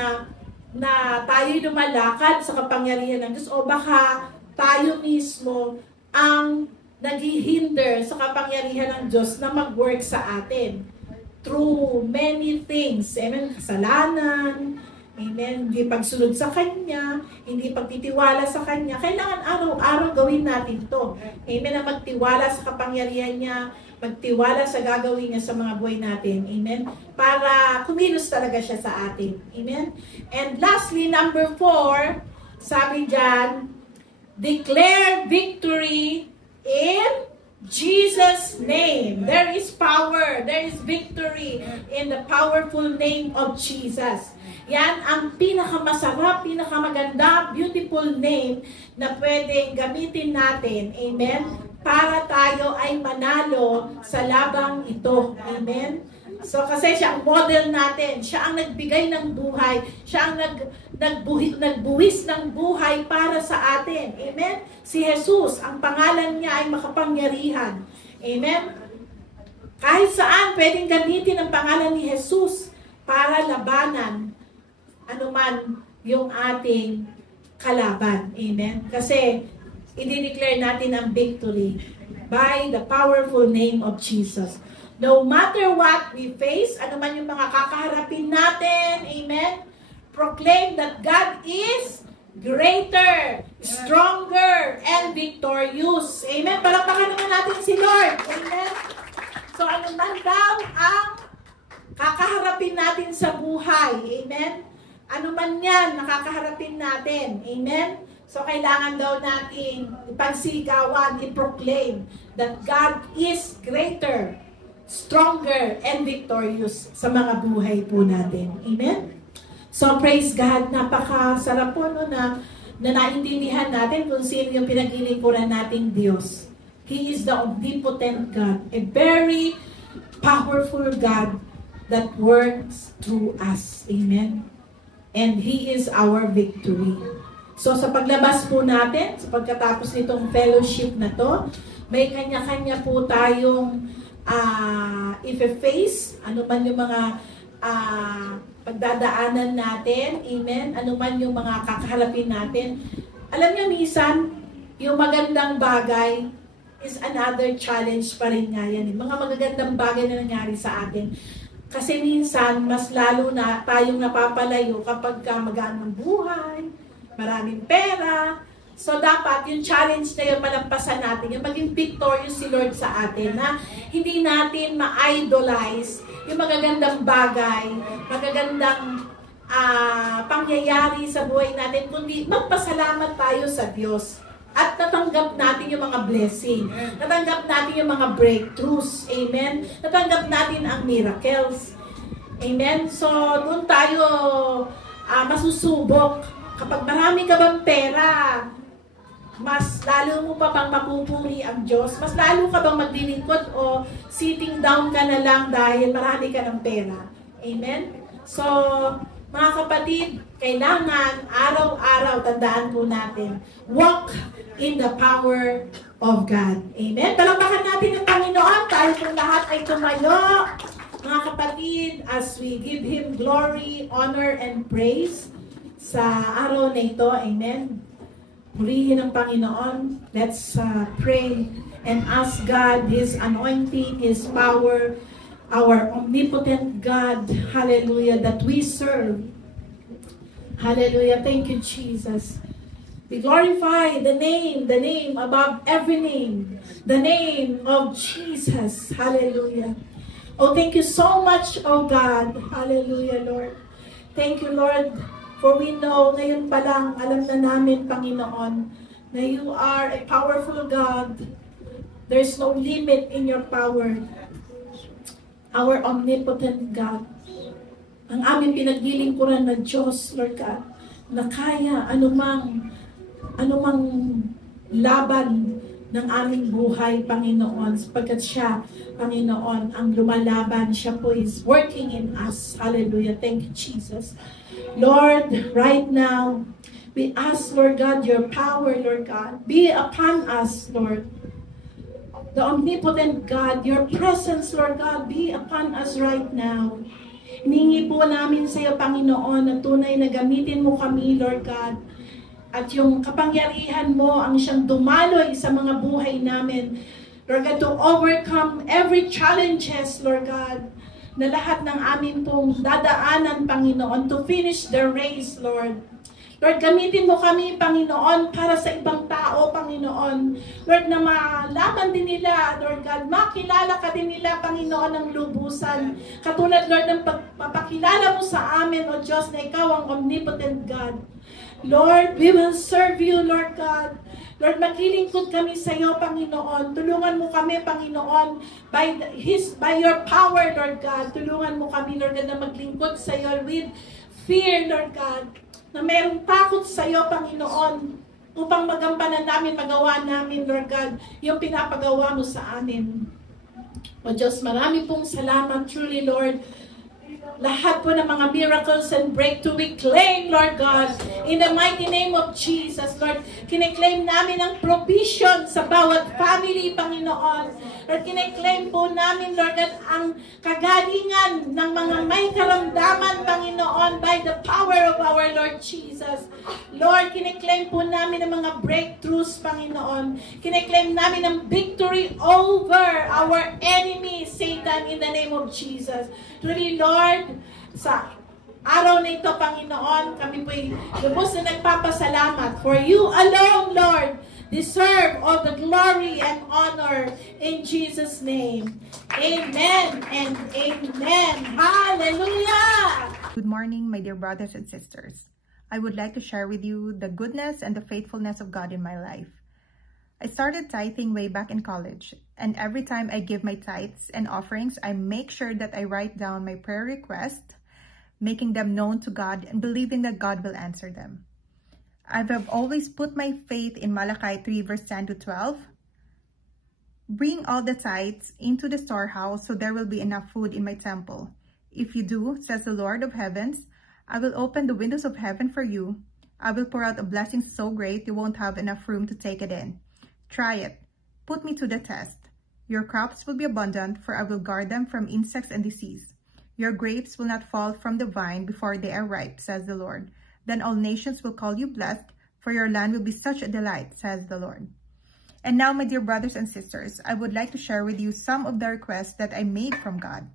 na tayo lumalakad sa kapangyarihan ng Diyos o baka tayo mismo ang naghihinder sa kapangyarihan ng Diyos na mag-work sa atin through many things. Amen? Kasalanan, amen? Hindi pagsunod sa Kanya, hindi pagtitiwala sa Kanya. Kailangan araw-araw gawin natin to. Amen? Na magtiwala sa kapangyarihan niya, magtiwala sa gagawin niya sa mga buhay natin. Amen? Para kumilos talaga siya sa atin. Amen? And lastly, number 4, sabi dyan, declare victory in Jesus' name. There is power, there is victory in the powerful name of Jesus. Yan ang pinakamasarap, pinakamaganda, beautiful name na pwedeng gamitin natin. Amen? Para tayo ay manalo sa labang ito. Amen? So kasi siya ang model natin, siya ang nagbigay ng buhay, siya ang nagbuwis ng buhay para sa atin. Amen? Si Jesus, ang pangalan niya ay makapangyarihan. Amen? Kahit saan pwedeng gamitin ang pangalan ni Jesus para labanan anuman yung ating kalaban. Amen? Kasi i-declare natin ang victory by the powerful name of Jesus. No matter what we face, ano man yung mga kakaharapin natin, amen, proclaim that God is greater, stronger, and victorious. Amen. Palakpakan naman natin si Lord. Amen. So ano man daw ang kakaharapin natin sa buhay. Amen. Ano man yan nakakaharapin natin. Amen. So kailangan daw natin ipagsigawan, i-proclaim that God is greater, stronger, and victorious sa mga buhay po natin. Amen? So, praise God. Napakasarap po no, na naintindihan natin kung sino yung pinaglilingkuran nating Diyos. He is the omnipotent God, a very powerful God that works through us. Amen? And He is our victory. So, sa paglabas po natin, sa pagkatapos nitong fellowship na to, may kanya-kanya po tayong if-face, ano man yung mga pagdadaanan natin, amen, ano man yung mga kakaharapin natin. Alam niyo, minsan, yung magandang bagay is another challenge pa rin nga yan. Mga magagandang bagay na nangyari sa atin. Kasi minsan, mas lalo na tayong napapalayo kapag magaan ang buhay, maraming pera. So, dapat yung challenge na yung malampasan natin, yung maging victorious si Lord sa atin, na hindi natin ma-idolize yung magagandang bagay, magagandang pangyayari sa buhay natin, kundi magpasalamat tayo sa Diyos. At natanggap natin yung mga blessing. Natanggap natin yung mga breakthroughs. Amen? Natanggap natin ang miracles. Amen? So, doon tayo masusubok. Kapag marami ka bang pera, mas lalo mo pa bang mapupuri ang Diyos? Mas lalo ka bang maglilingkod o sitting down ka na lang dahil marami ka ng pera? Amen? So, mga kapatid, kailangan araw-araw tandaan po natin, walk in the power of God. Amen? Palakpakan natin ang Panginoon. Tayo po lahat ay tumayo. Mga kapatid, as we give Him glory, honor, and praise sa araw na ito. Amen? Purihin ang Panginoon. Let's pray and ask God, His anointing, His power, our omnipotent God, hallelujah, that we serve. Hallelujah. Thank you, Jesus. We glorify the name above every name, the name of Jesus. Hallelujah. Oh, thank you so much, oh God. Hallelujah, Lord. Thank you, Lord. For we know, ngayon pa lang, alam na namin, Panginoon, na you are a powerful God. There's no limit in your power. Our omnipotent God. Ang aming pinaglilingkuran na Diyos, Lord God, na kaya anumang laban ng aming buhay, Panginoon, sapagkat siya, Panginoon, ang lumalaban, siya po is working in us. Hallelujah. Thank you, Jesus. Lord, right now, we ask, Lord God, your power, Lord God, be upon us, Lord. The omnipotent God, your presence, Lord God, be upon us right now. Hiningi po namin sa iyo, Panginoon, na tunay na gamitin mo kami, Lord God. At yung kapangyarihan mo ang siyang dumaloy sa mga buhay namin, Lord God, to overcome every challenges, Lord God, na lahat ng amin pong dadaanan, Panginoon, to finish the race, Lord. Lord, gamitin mo kami, Panginoon, para sa ibang tao, Panginoon. Lord, na malaman din nila, Lord God, makilala ka din nila, Panginoon, ng lubusan. Katulad, Lord, ng papakilala mo sa amin, O Diyos, na ikaw ang omnipotent God. Lord, we will serve you, Lord God. Lord, maglilingkod kami sa iyo, Panginoon. Tulungan mo kami, Panginoon, by your power, Lord God. Tulungan mo kami, Lord God, na maglingkod sa iyo with fear, Lord God. Na mayroong takot sa iyo, Panginoon, upang magampanan namin, magawa namin, Lord God, yung pinapagawa mo sa amin. O Diyos, marami pong salamat. Truly, Lord, lahat po ng mga miracles and breakthrough we claim, Lord God, in the mighty name of Jesus, Lord. Kine-claim namin ang provision sa bawat family, Panginoon. Lord, kine-claim po namin, Lord God, ang kagalingan ng mga may karamdaman, Panginoon, by the power of our Lord Jesus. Lord, kine-claim po namin ang mga breakthroughs, Panginoon. Kine-claim namin ang victory over our enemy, Satan, in the name of Jesus. Truly, Lord, sa araw na ito, Panginoon, kami po'y lubos na nagpapasalamat. For you alone, Lord, deserve all the glory and honor in Jesus' name. Amen and amen. Hallelujah! Good morning, my dear brothers and sisters. I would like to share with you the goodness and the faithfulness of God in my life. I started tithing way back in college, and every time I give my tithes and offerings, I make sure that I write down my prayer requests, making them known to God and believing that God will answer them. I have always put my faith in Malachi 3 verse 10 to 12. Bring all the tithes into the storehouse so there will be enough food in my temple. If you do, says the Lord of heavens, I will open the windows of heaven for you. I will pour out a blessing so great you won't have enough room to take it in. Try it. Put me to the test. Your crops will be abundant, for I will guard them from insects and disease. Your grapes will not fall from the vine before they are ripe, says the Lord. Then all nations will call you blessed, for your land will be such a delight, says the Lord. And now, my dear brothers and sisters, I would like to share with you some of the requests that I made from God.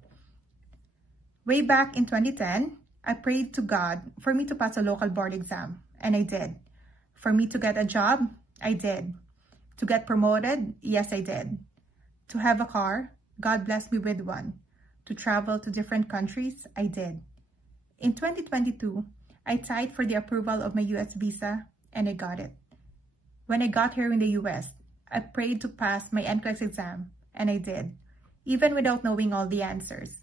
Way back in 2010, I prayed to God for me to pass a local board exam, and I did. For me to get a job, I did. To get promoted, yes, I did. To have a car, God blessed me with one. To travel to different countries, I did. In 2022, I tithed for the approval of my US visa, and I got it. When I got here in the US, I prayed to pass my NCLEX exam, and I did, even without knowing all the answers.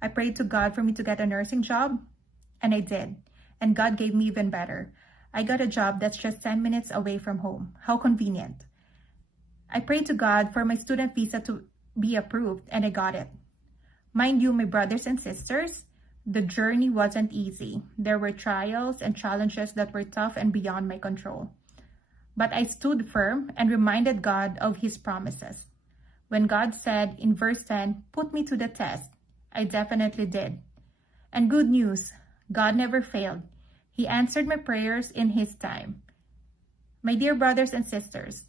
I prayed to God for me to get a nursing job, and I did. And God gave me even better. I got a job that's just 10 minutes away from home. How convenient. I prayed to God for my student visa to be approved, and I got it. Mind you, my brothers and sisters, the journey wasn't easy. There were trials and challenges that were tough and beyond my control. But I stood firm and reminded God of His promises. When God said in verse 10, "Put me to the test," I definitely did. And good news, God never failed. He answered my prayers in His time. My dear brothers and sisters,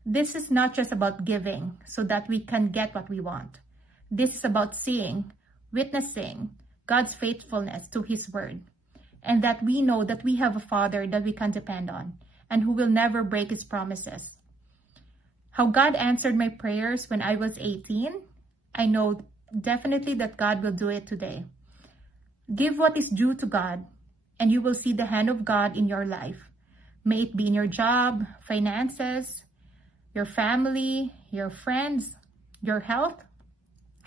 this is not just about giving so that we can get what we want. This is about seeing, witnessing God's faithfulness to His word, and that we know that we have a Father that we can depend on and who will never break His promises. How God answered my prayers when I was 18, I know definitely that God will do it today. Give what is due to God, and you will see the hand of God in your life. May it be in your job, finances, your family, your friends, your health.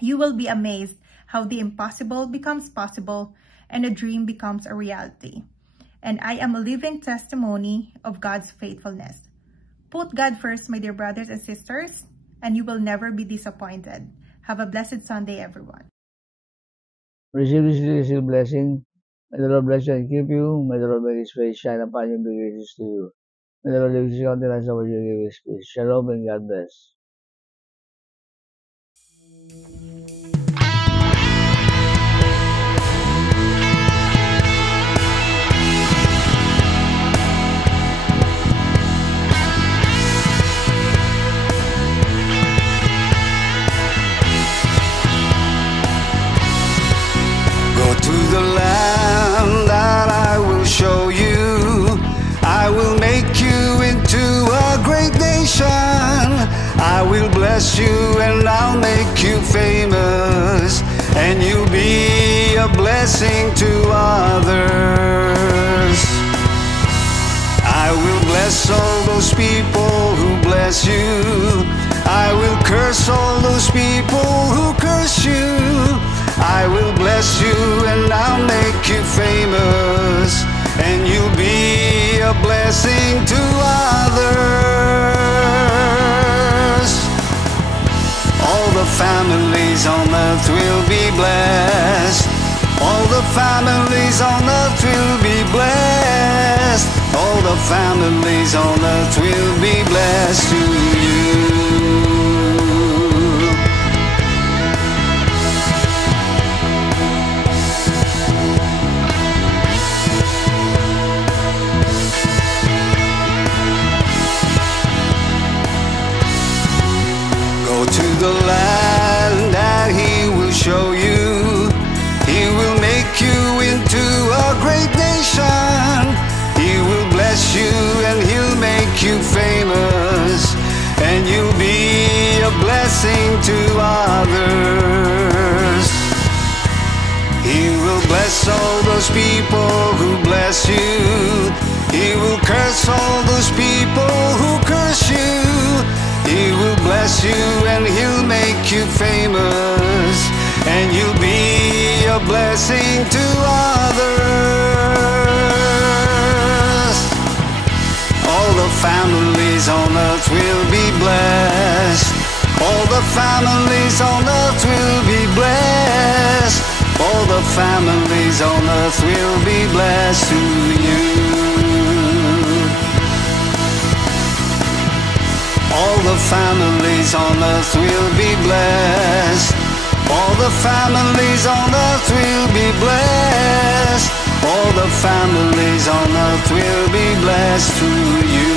You will be amazed how the impossible becomes possible and a dream becomes a reality. And I am a living testimony of God's faithfulness. Put God first, my dear brothers and sisters, and you will never be disappointed. Have a blessed Sunday, everyone. Receive this blessing. May the Lord bless you and keep you. May the Lord make His face shine upon you and be gracious to you. May the Lord lift His countenance over you and give His peace. Shalom and God bless. Go to the land that I will show you. I will make you into a great nation. I will bless you and I'll make you famous, and you'll be a blessing to others. I will bless all those people who bless you. I will curse all those people who curse you. I will bless you and I'll make you famous, and you'll be a blessing to others. All the family earth will be blessed. All the families on earth will be blessed. All the families on earth will be blessed to you. Go to the land that He will show you. He will make you into a great nation. He will bless you and He'll make you famous, and you'll be a blessing to others. He will bless all those people who bless you. He will curse all those people who curse you. He will bless you and He'll make you famous, and you'll be a blessing to others. All the families on earth will be blessed. All the families on earth will be blessed. All the families on earth will be blessed to you. All the families on earth will be blessed. All the families on earth will be blessed. All the families on earth will be blessed through you.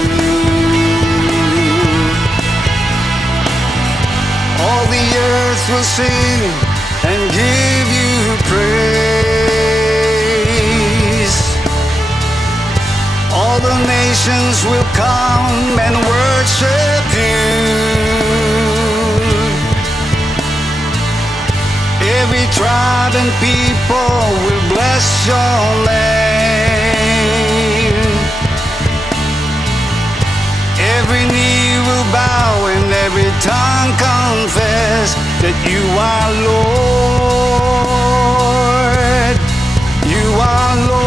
All the earth will sing and give you praise. All the nations will come and worship you. Every tribe and people will bless your name. Every knee will bow and every tongue confess that you are Lord. You are Lord.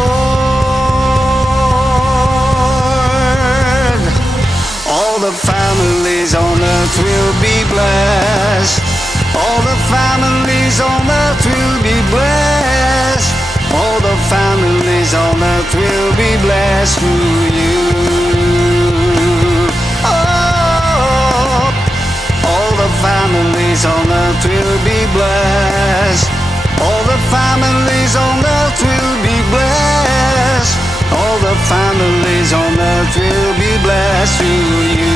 All the families on earth will be blessed. All the families on earth will be blessed. All the families on earth will be blessed through you. Oh, all the families on earth will be blessed. All the families on earth will be blessed. All the families on earth will be blessed through you.